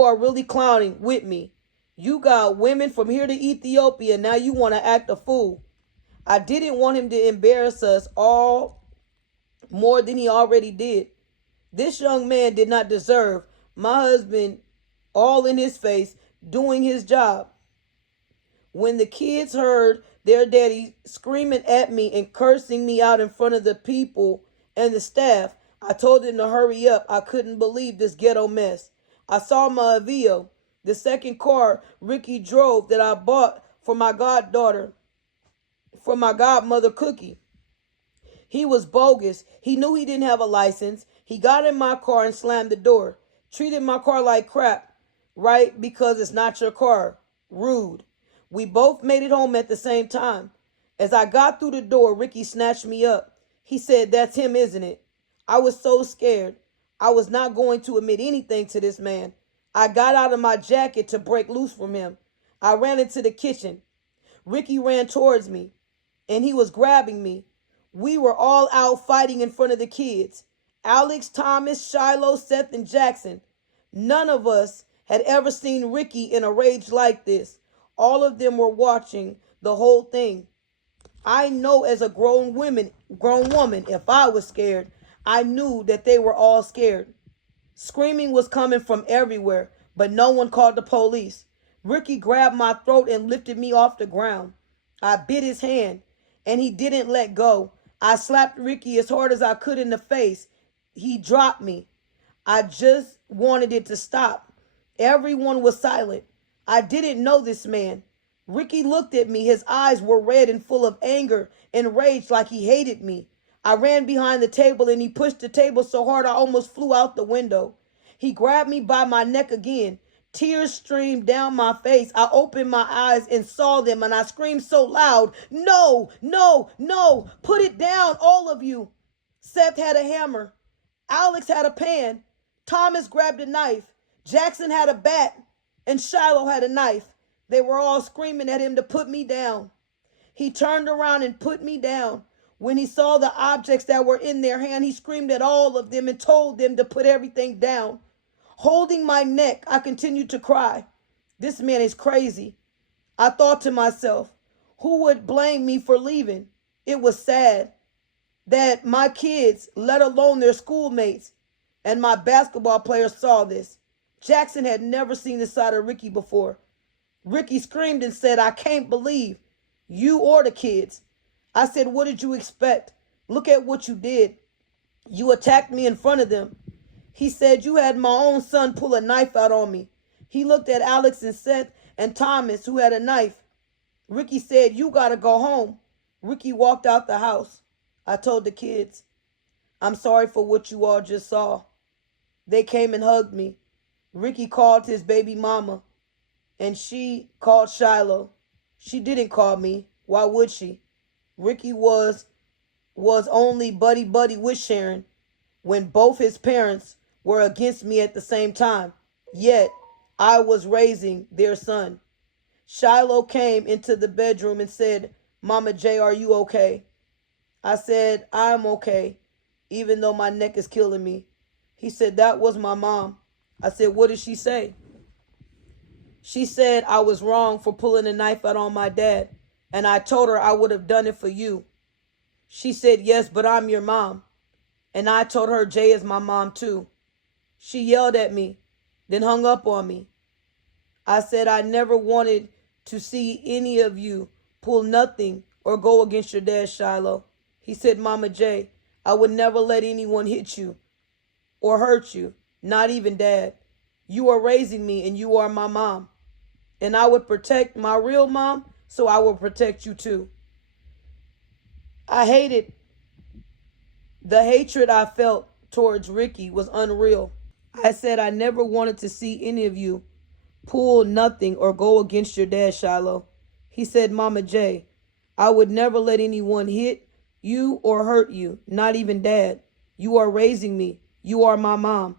are really clowning with me. You got women from here to Ethiopia. Now you want to act a fool." I didn't want him to embarrass us all more than he already did. This young man did not deserve my husband all in his face doing his job. When the kids heard their daddy screaming at me and cursing me out in front of the people and the staff, I told them to hurry up. I couldn't believe this ghetto mess. I saw my Aveo, the second car Ricky drove that I bought for my goddaughter, for my godmother Cookie. He was bogus. He knew he didn't have a license. He got in my car and slammed the door. Treated my car like crap, right? Because it's not your car. Rude. We both made it home at the same time. As I got through the door, Ricky snatched me up. He said, "That's him, isn't it?" I was so scared. I was not going to admit anything to this man. I got out of my jacket to break loose from him. I ran into the kitchen. Ricky ran towards me, and he was grabbing me. We were all out fighting in front of the kids. Alex, Thomas, Shiloh, Seth, and Jackson. None of us had ever seen Ricky in a rage like this. All of them were watching the whole thing. I know as a grown woman, if I was scared, I knew that they were all scared. Screaming was coming from everywhere, but no one called the police. Ricky grabbed my throat and lifted me off the ground. I bit his hand, and he didn't let go. I slapped Ricky as hard as I could in the face. He dropped me. I just wanted it to stop. Everyone was silent. I didn't know this man. Ricky looked at me. His eyes were red and full of anger and rage, like he hated me. I ran behind the table and he pushed the table so hard I almost flew out the window. He grabbed me by my neck again. Tears streamed down my face. I opened my eyes and saw them, and I screamed so loud, "No, no, no, put it down, all of you." Seth had a hammer. Alex had a pan. Thomas grabbed a knife. Jackson had a bat, and Shiloh had a knife. They were all screaming at him to put me down. He turned around and put me down. When he saw the objects that were in their hand, he screamed at all of them and told them to put everything down. Holding my neck, I continued to cry. This man is crazy. I thought to myself, who would blame me for leaving? It was sad that my kids, let alone their schoolmates, and my basketball players saw this. Jackson had never seen the side of Ricky before. Ricky screamed and said, "I can't believe you or the kids." I said, "What did you expect? Look at what you did. You attacked me in front of them." He said, "You had my own son pull a knife out on me." He looked at Alex and Seth and Thomas, who had a knife. Ricky said, "You got to go home." Ricky walked out the house. I told the kids, "I'm sorry for what you all just saw." They came and hugged me. Ricky called his baby mama, and she called Shiloh. She didn't call me. Why would she? Ricky was only buddy with Sharon when both his parents were against me at the same time. Yet I was raising their son. Shiloh came into the bedroom and said, "Mama J, are you okay?" I said, "I'm okay, even though my neck is killing me." He said, "That was my mom." I said, "What did she say?" She said I was wrong for pulling a knife out on my dad, And I told her I would have done it for you. She said, yes, but I'm your mom. And I told her Jay is my mom too. She yelled at me, then hung up on me. I said I never wanted to see any of you pull nothing or go against your dad, Shiloh. He said, Mama J, I would never let anyone hit you or hurt you, not even Dad. You are raising me and you are my mom. And I would protect my real mom, so I will protect you too. I hated the hatred I felt towards Ricky was unreal. I said I never wanted to see any of you pull nothing or go against your dad, Shiloh. He said, Mama J, I would never let anyone hit you or hurt you, not even Dad. You are raising me. You are my mom.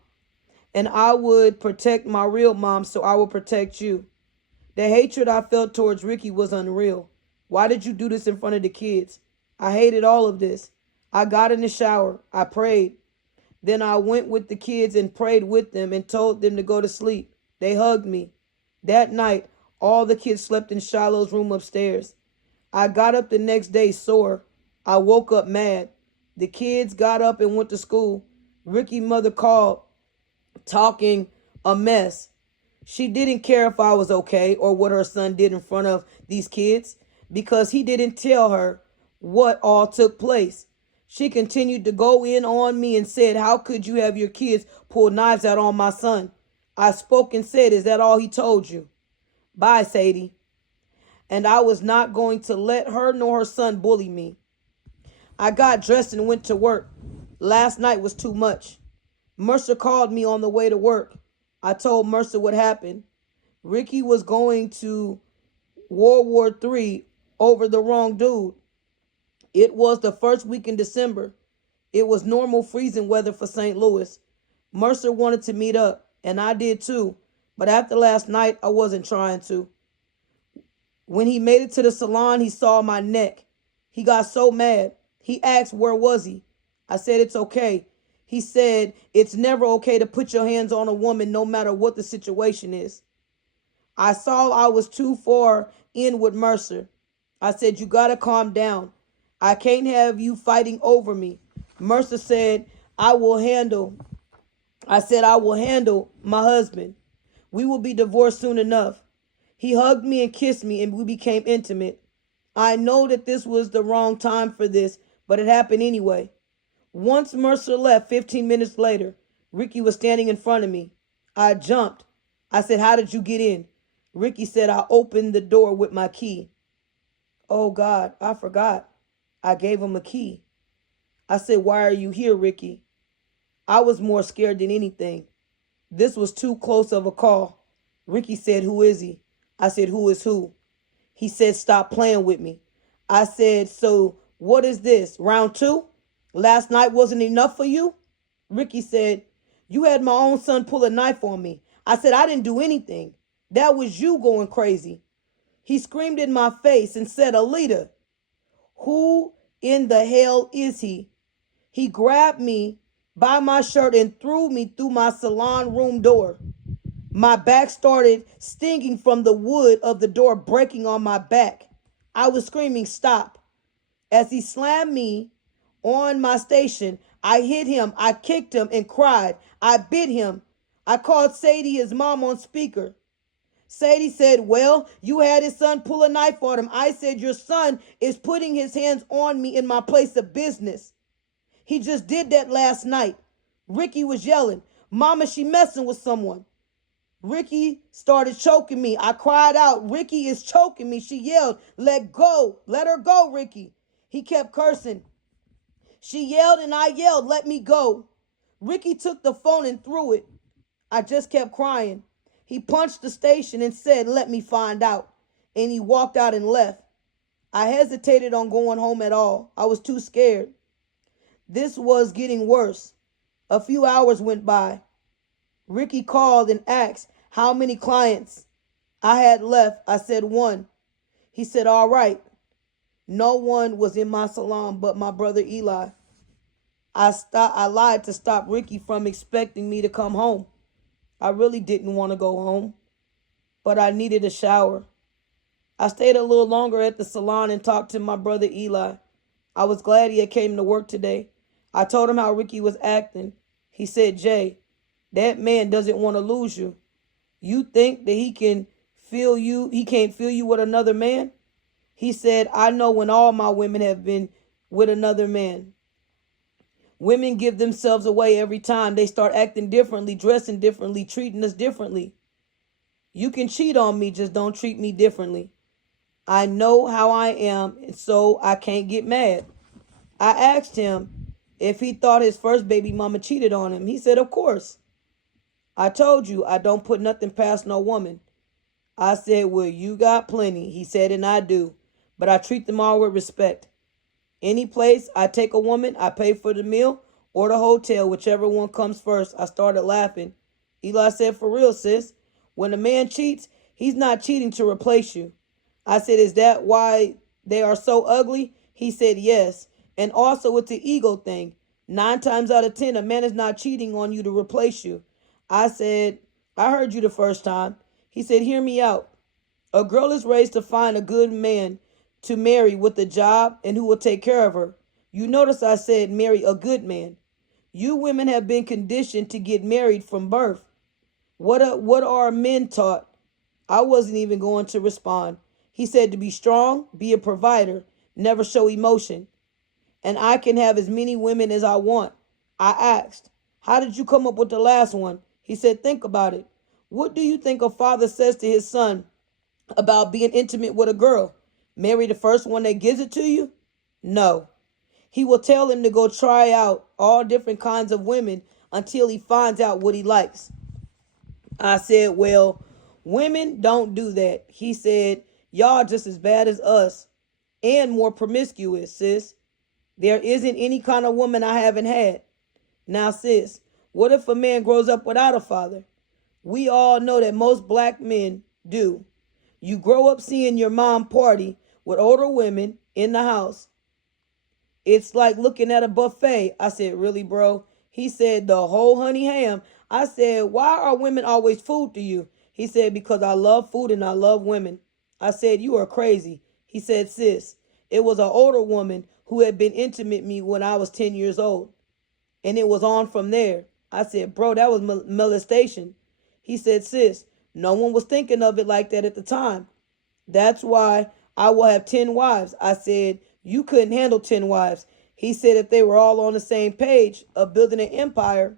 And I would protect my real mom, so I will protect you. The hatred I felt towards Ricky was unreal. Why did you do this in front of the kids? I hated all of this. I got in the shower. I prayed. Then I went with the kids and prayed with them and told them to go to sleep. They hugged me. That night, all the kids slept in Shiloh's room upstairs. I got up the next day sore. I woke up mad. The kids got up and went to school. Ricky's mother called, talking a mess. She didn't care if I was okay or what her son did in front of these kids because he didn't tell her what all took place. She continued to go in on me and said, how could you have your kids pull knives out on my son? I spoke and said, is that all he told you? Bye, Sadie. And I was not going to let her nor her son bully me. I got dressed and went to work. Last night was too much. Mercer called me on the way to work. I told Mercer what happened. Ricky was going to World War III over the wrong dude. It was the first week in December. It was normal freezing weather for St. Louis. Mercer wanted to meet up, and I did too. But after last night, I wasn't trying to. When he made it to the salon, he saw my neck. He got so mad. He asked, where was he? I said, it's okay. He said, it's never okay to put your hands on a woman no matter what the situation is. I saw I was too far in with Mercer. I said, you got to calm down. I can't have you fighting over me. Mercer said, I said, I will handle my husband. We will be divorced soon enough. He hugged me and kissed me and we became intimate. I know that this was the wrong time for this, but it happened anyway. Once Mercer left, 15 minutes later, Ricky was standing in front of me. I jumped. I said, how did you get in? Ricky said, I opened the door with my key. Oh God, I forgot. I gave him a key. I said, why are you here, Ricky? I was more scared than anything. This was too close of a call. Ricky said, who is he? I said, who is who? He said, stop playing with me. I said, so what is this, round 2? Last night wasn't enough for you? Ricky said, you had my own son pull a knife on me. I said, I didn't do anything. That was you going crazy. He screamed in my face and said, Alita, who in the hell is he? He grabbed me by my shirt and threw me through my salon room door. My back started stinging from the wood of the door breaking on my back. I was screaming, stop. As he slammed me on my station, I hit him, I kicked him and cried. I bit him. I called Sadie, his mom, on speaker. Sadie said, well, you had his son pull a knife on him. I said, your son is putting his hands on me in my place of business. He just did that last night. Ricky was yelling, Mama, she messing with someone. Ricky started choking me. I cried out, Ricky is choking me. She yelled, let go. Let her go, Ricky. He kept cursing. She yelled and I yelled, let me go. Ricky took the phone and threw it. I just kept crying. He punched the station and said, let me find out. And he walked out and left. I hesitated on going home at all. I was too scared. This was getting worse. A few hours went by. Ricky called and asked how many clients I had left. I said 1. He said, all right. No one was in my salon but my brother Eli. I lied to stop Ricky from expecting me to come home. I really didn't want to go home, but I needed a shower. I stayed a little longer at the salon and talked to my brother Eli. I was glad he had came to work today. I told him how Ricky was acting. He said, Jay, that man doesn't want to lose you. You think that he can't feel you with another man? He said, I know when all my women have been with another man. Women give themselves away every time. They start acting differently, dressing differently, treating us differently. You can cheat on me, just don't treat me differently. I know how I am, and so I can't get mad. I asked him if he thought his first baby mama cheated on him. He said, of course. I told you I don't put nothing past no woman. I said, well, you got plenty. He said, and I do. But I treat them all with respect. Any place I take a woman, I pay for the meal or the hotel, whichever one comes first. I started laughing. Eli said, for real, sis. When a man cheats, he's not cheating to replace you. I said, is that why they are so ugly? He said, yes. And also it's an ego thing. 9 times out of 10, a man is not cheating on you to replace you. I said, I heard you the first time. He said, hear me out. A girl is raised to find a good man to marry with a job and who will take care of her. You notice I said marry a good man. You women have been conditioned to get married from birth. What are men taught? I wasn't even going to respond. He said to be strong, be a provider, never show emotion. And I can have as many women as I want. I asked, how did you come up with the last one? He said, think about it. What do you think a father says to his son about being intimate with a girl? Marry the first one that gives it to you? No. He will tell him to go try out all different kinds of women until he finds out what he likes. I said, well, women don't do that. He said, y'all just as bad as us and more promiscuous, sis. There isn't any kind of woman I haven't had. Now, sis, what if a man grows up without a father? We all know that most black men do. You grow up seeing your mom party with older women in the house. It's like looking at a buffet. I said, really, bro? He said, the whole honey ham. I said, why are women always food to you? He said, because I love food and I love women. I said, you are crazy. He said, sis, it was an older woman who had been intimate with me when I was 10 years old. And it was on from there. I said, bro, that was molestation. He said, sis, no one was thinking of it like that at the time. That's why I will have 10 wives. I said, you couldn't handle 10 wives. He said if they were all on the same page of building an empire.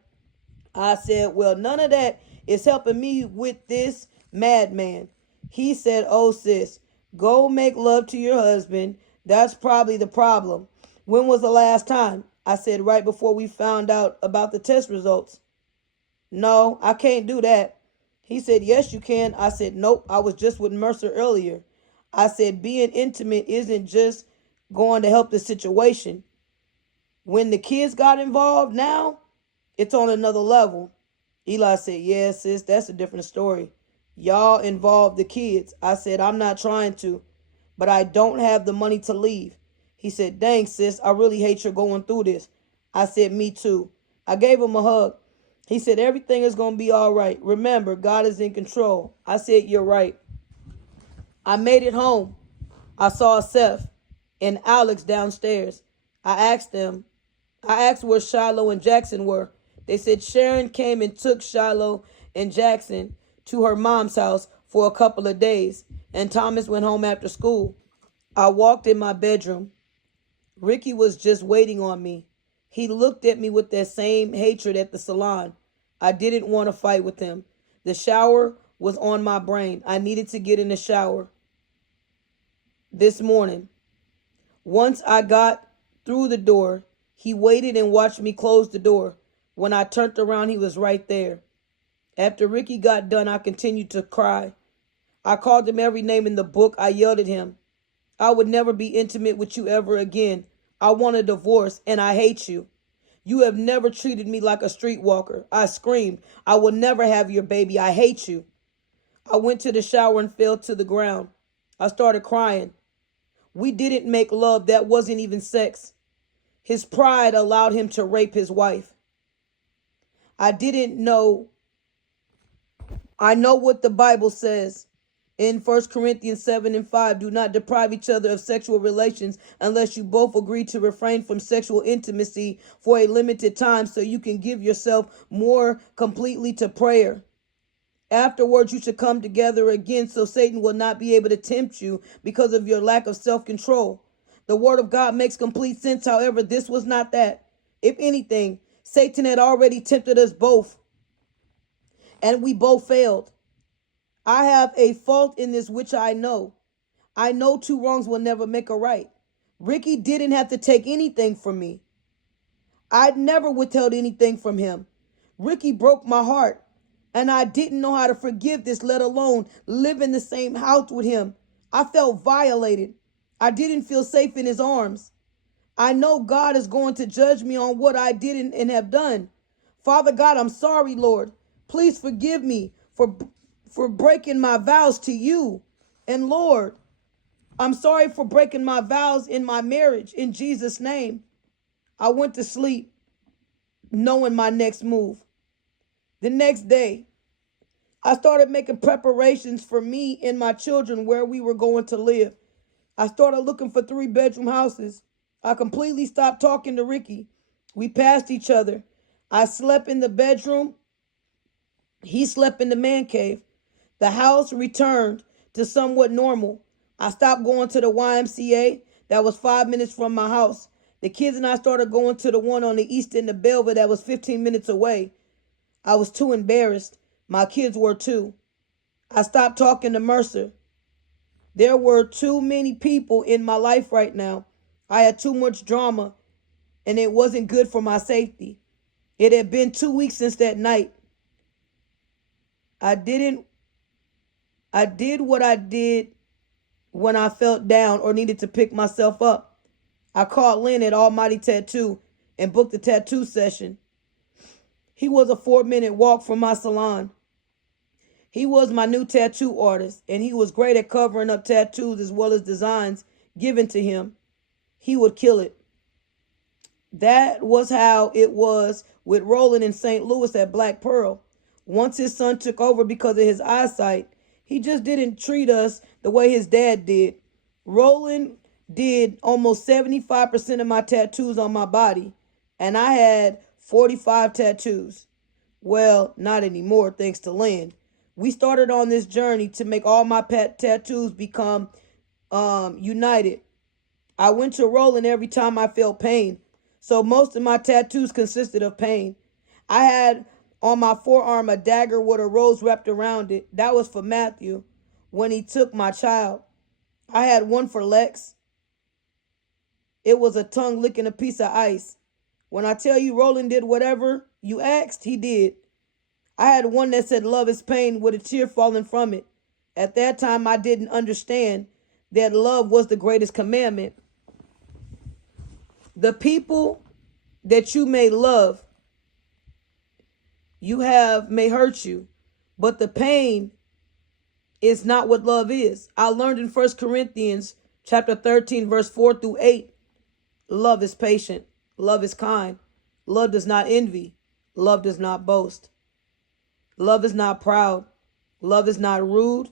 I said, well, none of that is helping me with this madman. He said, oh, sis, go make love to your husband. That's probably the problem. When was the last time? I said, right before we found out about the test results. No, I can't do that. He said, yes, you can. I said, nope, I was just with Mercer earlier. I said, being intimate isn't just going to help the situation. When the kids got involved now, it's on another level. Eli said, yeah, sis, that's a different story. Y'all involved the kids. I said, I'm not trying to, but I don't have the money to leave. He said, dang, sis, I really hate you're going through this. I said, me too. I gave him a hug. He said, everything is going to be all right. Remember, God is in control. I said, you're right. I made it home. I saw Seth and Alex downstairs. I asked where Shiloh and Jackson were. They said Sharon came and took Shiloh and Jackson to her mom's house for a couple of days, and Thomas went home after school. I walked in my bedroom. Ricky was just waiting on me. He looked at me with that same hatred at the salon. I didn't want to fight with him. The shower was on my brain. I needed to get in the shower this morning. Once I got through the door, he waited and watched me close the door. When I turned around, he was right there. After Ricky got done, I continued to cry. I called him every name in the book. I yelled at him. I would never be intimate with you ever again. I want a divorce, and I hate you. You have never treated me like a streetwalker. I screamed. I will never have your baby. I hate you. I went to the shower and fell to the ground. I started crying. We didn't make love. That wasn't even sex. His pride allowed him to rape his wife. I know what the Bible says. In 1 Corinthians 7:5, do not deprive each other of sexual relations unless you both agree to refrain from sexual intimacy for a limited time so you can give yourself more completely to prayer. Afterwards, you should come together again so Satan will not be able to tempt you because of your lack of self-control. The word of God makes complete sense. However, this was not that. If anything, Satan had already tempted us both, and we both failed. I have a fault in this which I know. I know two wrongs will never make a right. Ricky didn't have to take anything from me. I'd never withheld anything from him. Ricky broke my heart, and I didn't know how to forgive this, let alone live in the same house with him. I felt violated. I didn't feel safe in his arms. I know God is going to judge me on what I did and have done. Father God, I'm sorry, Lord. Please forgive me for breaking my vows to you. And Lord, I'm sorry for breaking my vows in my marriage. In Jesus' name, I went to sleep knowing my next move. The next day, I started making preparations for me and my children where we were going to live. I started looking for 3-bedroom houses. I completely stopped talking to Ricky. We passed each other. I slept in the bedroom. He slept in the man cave. The house returned to somewhat normal. I stopped going to the YMCA that was 5 minutes from my house. The kids and I started going to the one on the east end of Belleville that was 15 minutes away. I was too embarrassed. My kids were too. I stopped talking to Mercer. There were too many people in my life right now. I had too much drama, and it wasn't good for my safety. It had been 2 weeks since that night. I did what I did when I felt down or needed to pick myself up. I called Lynn at Almighty Tattoo and booked a tattoo session. He was a 4-minute walk from my salon. He was my new tattoo artist, and he was great at covering up tattoos as well as designs given to him. He would kill it. That was how it was with Roland in St. Louis at Black Pearl. Once his son took over because of his eyesight, he just didn't treat us the way his dad did. Roland did almost 75% of my tattoos on my body, and I had 45 tattoos. Well, not anymore, thanks to Lynn. We started on this journey to make all my tattoos become united. I went to Roland every time I felt pain, so most of my tattoos consisted of pain. I had on my forearm a dagger with a rose wrapped around it. That was for Matthew when he took my child. I had one for Lex. It was a tongue licking a piece of ice. When I tell you Roland did whatever you asked, he did. I had one that said love is pain with a tear falling from it. At that time, I didn't understand that love was the greatest commandment. The people that you may love, may hurt you, but the pain is not what love is. I learned in 1 Corinthians chapter 13, verse 4 through 8, love is patient, love is kind, love does not envy, love does not boast. Love is not proud. Love is not rude.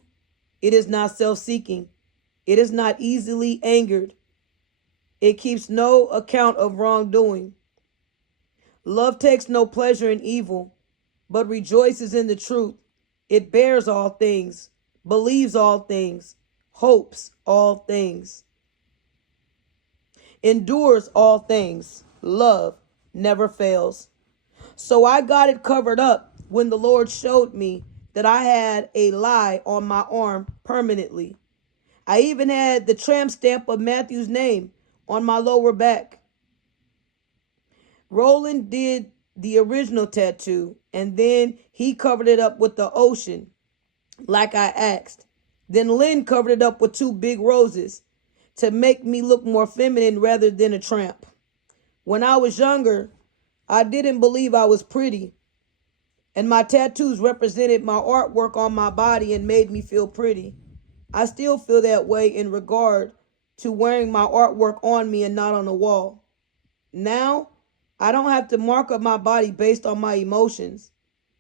It is not self-seeking. It is not easily angered. It keeps no account of wrongdoing. Love takes no pleasure in evil, but rejoices in the truth. It bears all things, believes all things, hopes all things, endures all things. Love never fails. So I got it covered up when the Lord showed me that I had a lie on my arm permanently. I even had the tramp stamp of Matthew's name on my lower back. Roland did the original tattoo, and then he covered it up with the ocean, like I asked. Then Lynn covered it up with 2 big roses to make me look more feminine rather than a tramp. When I was younger, I didn't believe I was pretty, and my tattoos represented my artwork on my body and made me feel pretty. I still feel that way in regard to wearing my artwork on me and not on the wall. Now, I don't have to mark up my body based on my emotions.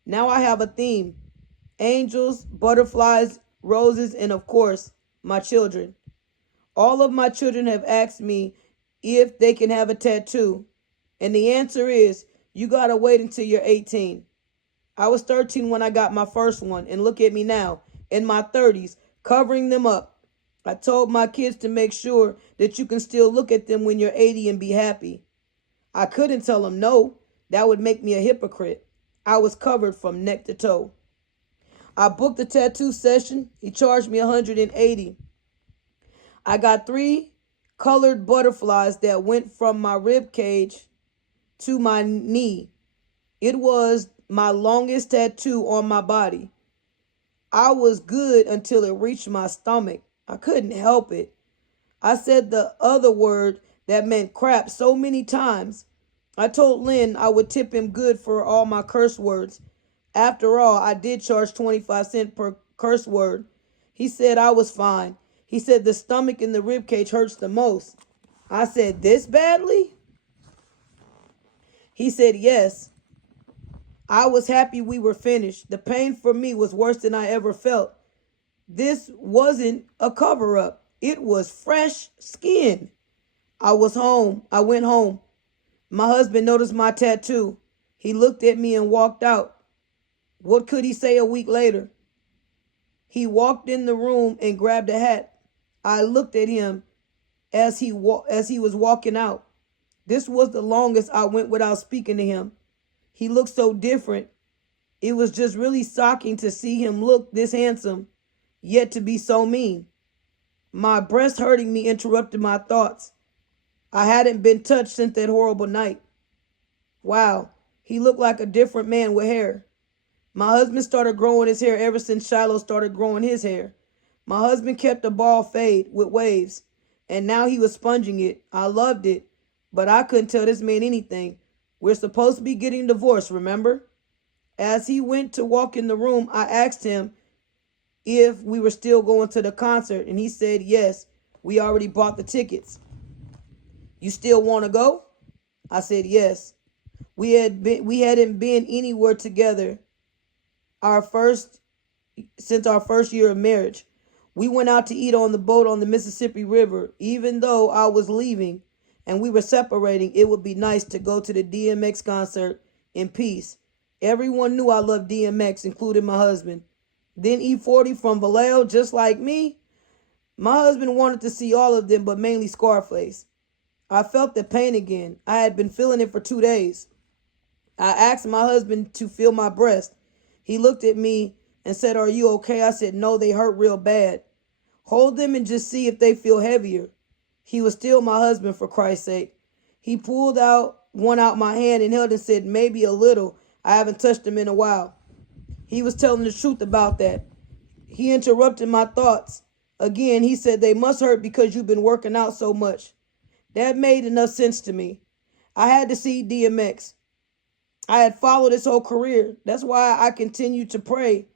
Now I have a theme: angels, butterflies, roses, and of course, my children. All of my children have asked me if they can have a tattoo. And the answer is, you gotta wait until you're 18. I was 13 when I got my first one, and look at me now, in my 30s, covering them up. I told my kids to make sure that you can still look at them when you're 80 and be happy. I couldn't tell them no. That would make me a hypocrite. I was covered from neck to toe. I booked a tattoo session. He charged me $180. I got 3 colored butterflies that went from my rib cage to my knee. It was my longest tattoo on my body. I was good until it reached my stomach. I couldn't help it. I said the other word that meant crap so many times. I told Lynn I would tip him good for all my curse words. After all, I did charge 25 cents per curse word. He said I was fine. He said the stomach and the rib cage hurts the most. I said, this badly? He said, yes. I was happy we were finished. The pain for me was worse than I ever felt. This wasn't a cover-up. It was fresh skin. I was home. I went home. My husband noticed my tattoo. He looked at me and walked out. What could he say a week later? He walked in the room and grabbed a hat. I looked at him as he was walking out. This was the longest I went without speaking to him. He looked so different. It was just really shocking to see him look this handsome, yet to be so mean. My breast hurting me interrupted my thoughts. I hadn't been touched since that horrible night. Wow, he looked like a different man with hair. My husband started growing his hair ever since Shiloh started growing his hair. My husband kept a bald fade with waves, and now he was sponging it. I loved it, but I couldn't tell this man anything. We're supposed to be getting divorced, remember? As he went to walk in the room, I asked him if we were still going to the concert, and he said yes, we already bought the tickets. You still want to go? I said yes. We hadn't been anywhere together since our first year of marriage. We went out to eat on the boat on the Mississippi River. Even though I was leaving and we were separating, it would be nice to go to the DMX concert in peace. Everyone knew I loved DMX, including my husband. Then E40 from Vallejo, just like me. My husband wanted to see all of them, but mainly Scarface. I felt the pain again. I had been feeling it for 2 days. I asked my husband to feel my breast. He looked at me and said, "Are you okay?" I said, "No, they hurt real bad." "Hold them and just see if they feel heavier." He was still my husband, for Christ's sake. He pulled one out my hand and held and said, "Maybe a little. I haven't touched them in a while." He was telling the truth about that. He interrupted my thoughts. Again, he said, "They must hurt because you've been working out so much." That made enough sense to me. I had to see DMX. I had followed his whole career. That's why I continued to pray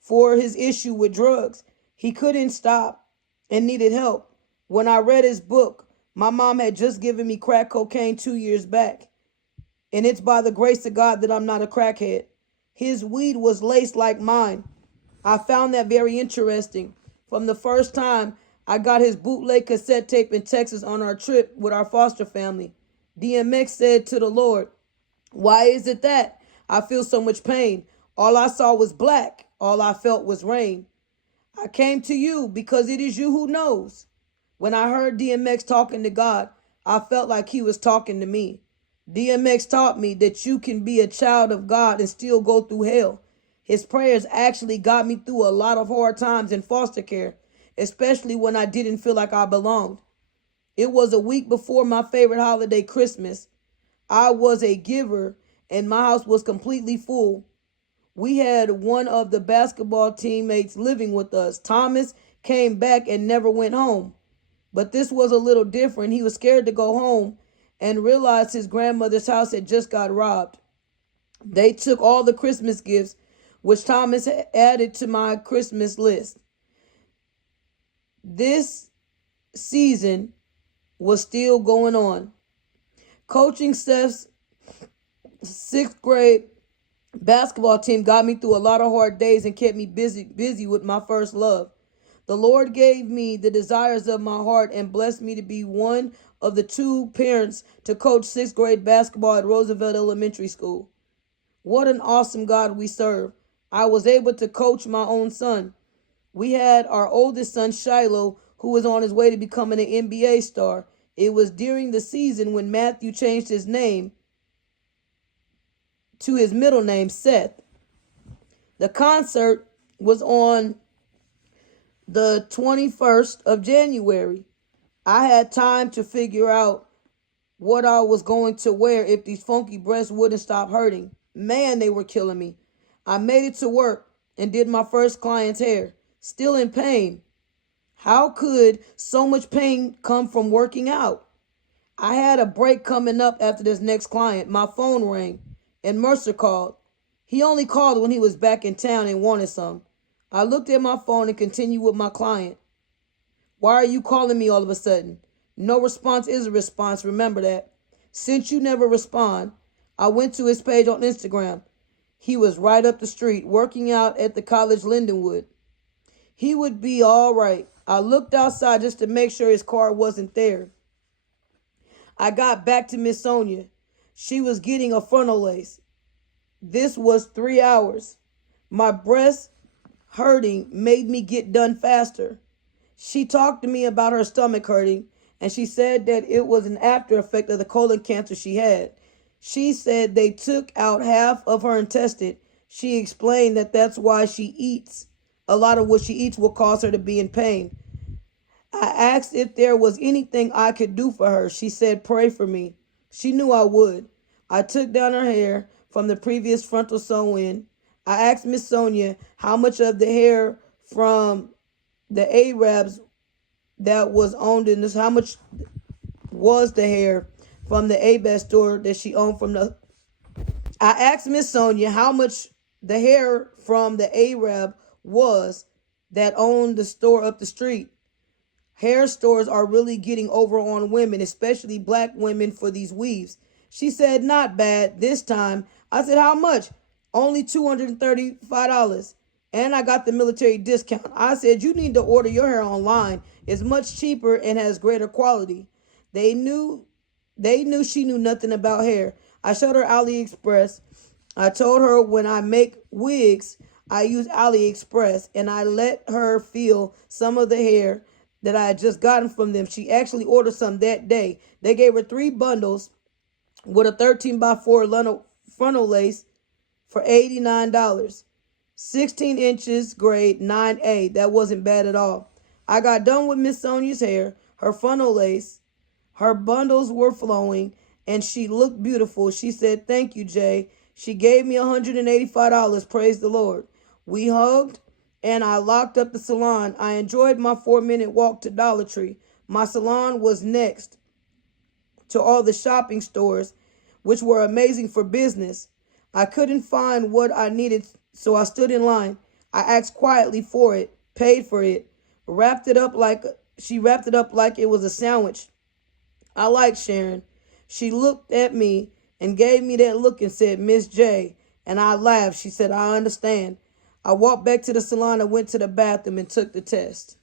for his issue with drugs. He couldn't stop and needed help. When I read his book, my mom had just given me crack cocaine 2 years back. And it's by the grace of God that I'm not a crackhead. His weed was laced like mine. I found that very interesting. From the first time I got his bootleg cassette tape in Texas on our trip with our foster family, DMX said to the Lord, "Why is it that I feel so much pain? All I saw was black. All I felt was rain. I came to you because it is you who knows." When I heard DMX talking to God, I felt like he was talking to me. DMX taught me that you can be a child of God and still go through hell. His prayers actually got me through a lot of hard times in foster care, especially when I didn't feel like I belonged. It was a week before my favorite holiday, Christmas. I was a giver and my house was completely full. We had one of the basketball teammates living with us. Thomas came back and never went home. But this was a little different. He was scared to go home and realized his grandmother's house had just got robbed. They took all the Christmas gifts, which Thomas added to my Christmas list. This season was still going on. Coaching Steph's 6th grade basketball team got me through a lot of hard days and kept me busy with my first love. The Lord gave me the desires of my heart and blessed me to be one of the 2 parents to coach 6th grade basketball at Roosevelt Elementary School. What an awesome God we serve. I was able to coach my own son. We had our oldest son, Shiloh, who was on his way to becoming an NBA star. It was during the season when Matthew changed his name to his middle name, Seth. The concert was on the 21st of January. I had time to figure out what I was going to wear if these funky breasts wouldn't stop hurting. Man, they were killing me. I made it to work and did my first client's hair, still in pain. How could so much pain come from working out? I had a break coming up after this next client. My phone rang and Mercer called. He only called when he was back in town and wanted some. I looked at my phone and continued with my client. Why are you calling me all of a sudden? No response is a response, remember that. Since you never respond, I went to his page on Instagram. He was right up the street, working out at the college Lindenwood. He would be all right. I looked outside just to make sure his car wasn't there. I got back to Miss Sonia. She was getting a frontal lace. This was 3 hours. My breast hurting made me get done faster. She talked to me about her stomach hurting, and she said that it was an after effect of the colon cancer she had. She said they took out half of her intestine. She explained that that's why she eats. A lot of what she eats will cause her to be in pain. I asked if there was anything I could do for her. She said, pray for me. She knew I would. I took down her hair from the previous frontal sew-in. I asked Miss Sonia how much of the hair from the Arabs that was owned in this, how much was the hair from the Abad store that she owned from the. I asked Miss Sonia how much the hair from the Arab was that owned the store up the street. Hair stores are really getting over on women, especially black women, for these weaves. She said, not bad this time. I said, how much? Only $235. And I got the military discount. I said, you need to order your hair online. It's much cheaper and has greater quality. They knew she knew nothing about hair. I showed her AliExpress. I told her when I make wigs, I use AliExpress, and I let her feel some of the hair that I had just gotten from them. She actually ordered some that day. They gave her 3 bundles with a 13x4 frontal lace for $89. 16 inches, grade 9A. That wasn't bad at all. I got done with Miss Sonia's hair, her frontal lace. Her bundles were flowing, and she looked beautiful. She said, thank you, Jay. She gave me $185. Praise the Lord. We hugged, and I locked up the salon. I enjoyed my 4-minute walk to Dollar Tree. My salon was next to all the shopping stores, which were amazing for business. I couldn't find what I needed, so I stood in line. I asked quietly for it, paid for it, she wrapped it up like it was a sandwich. I liked Sharon. She looked at me and gave me that look and said, Miss J. And I laughed. She said, I understand. I walked back to the salon and went to the bathroom and took the test.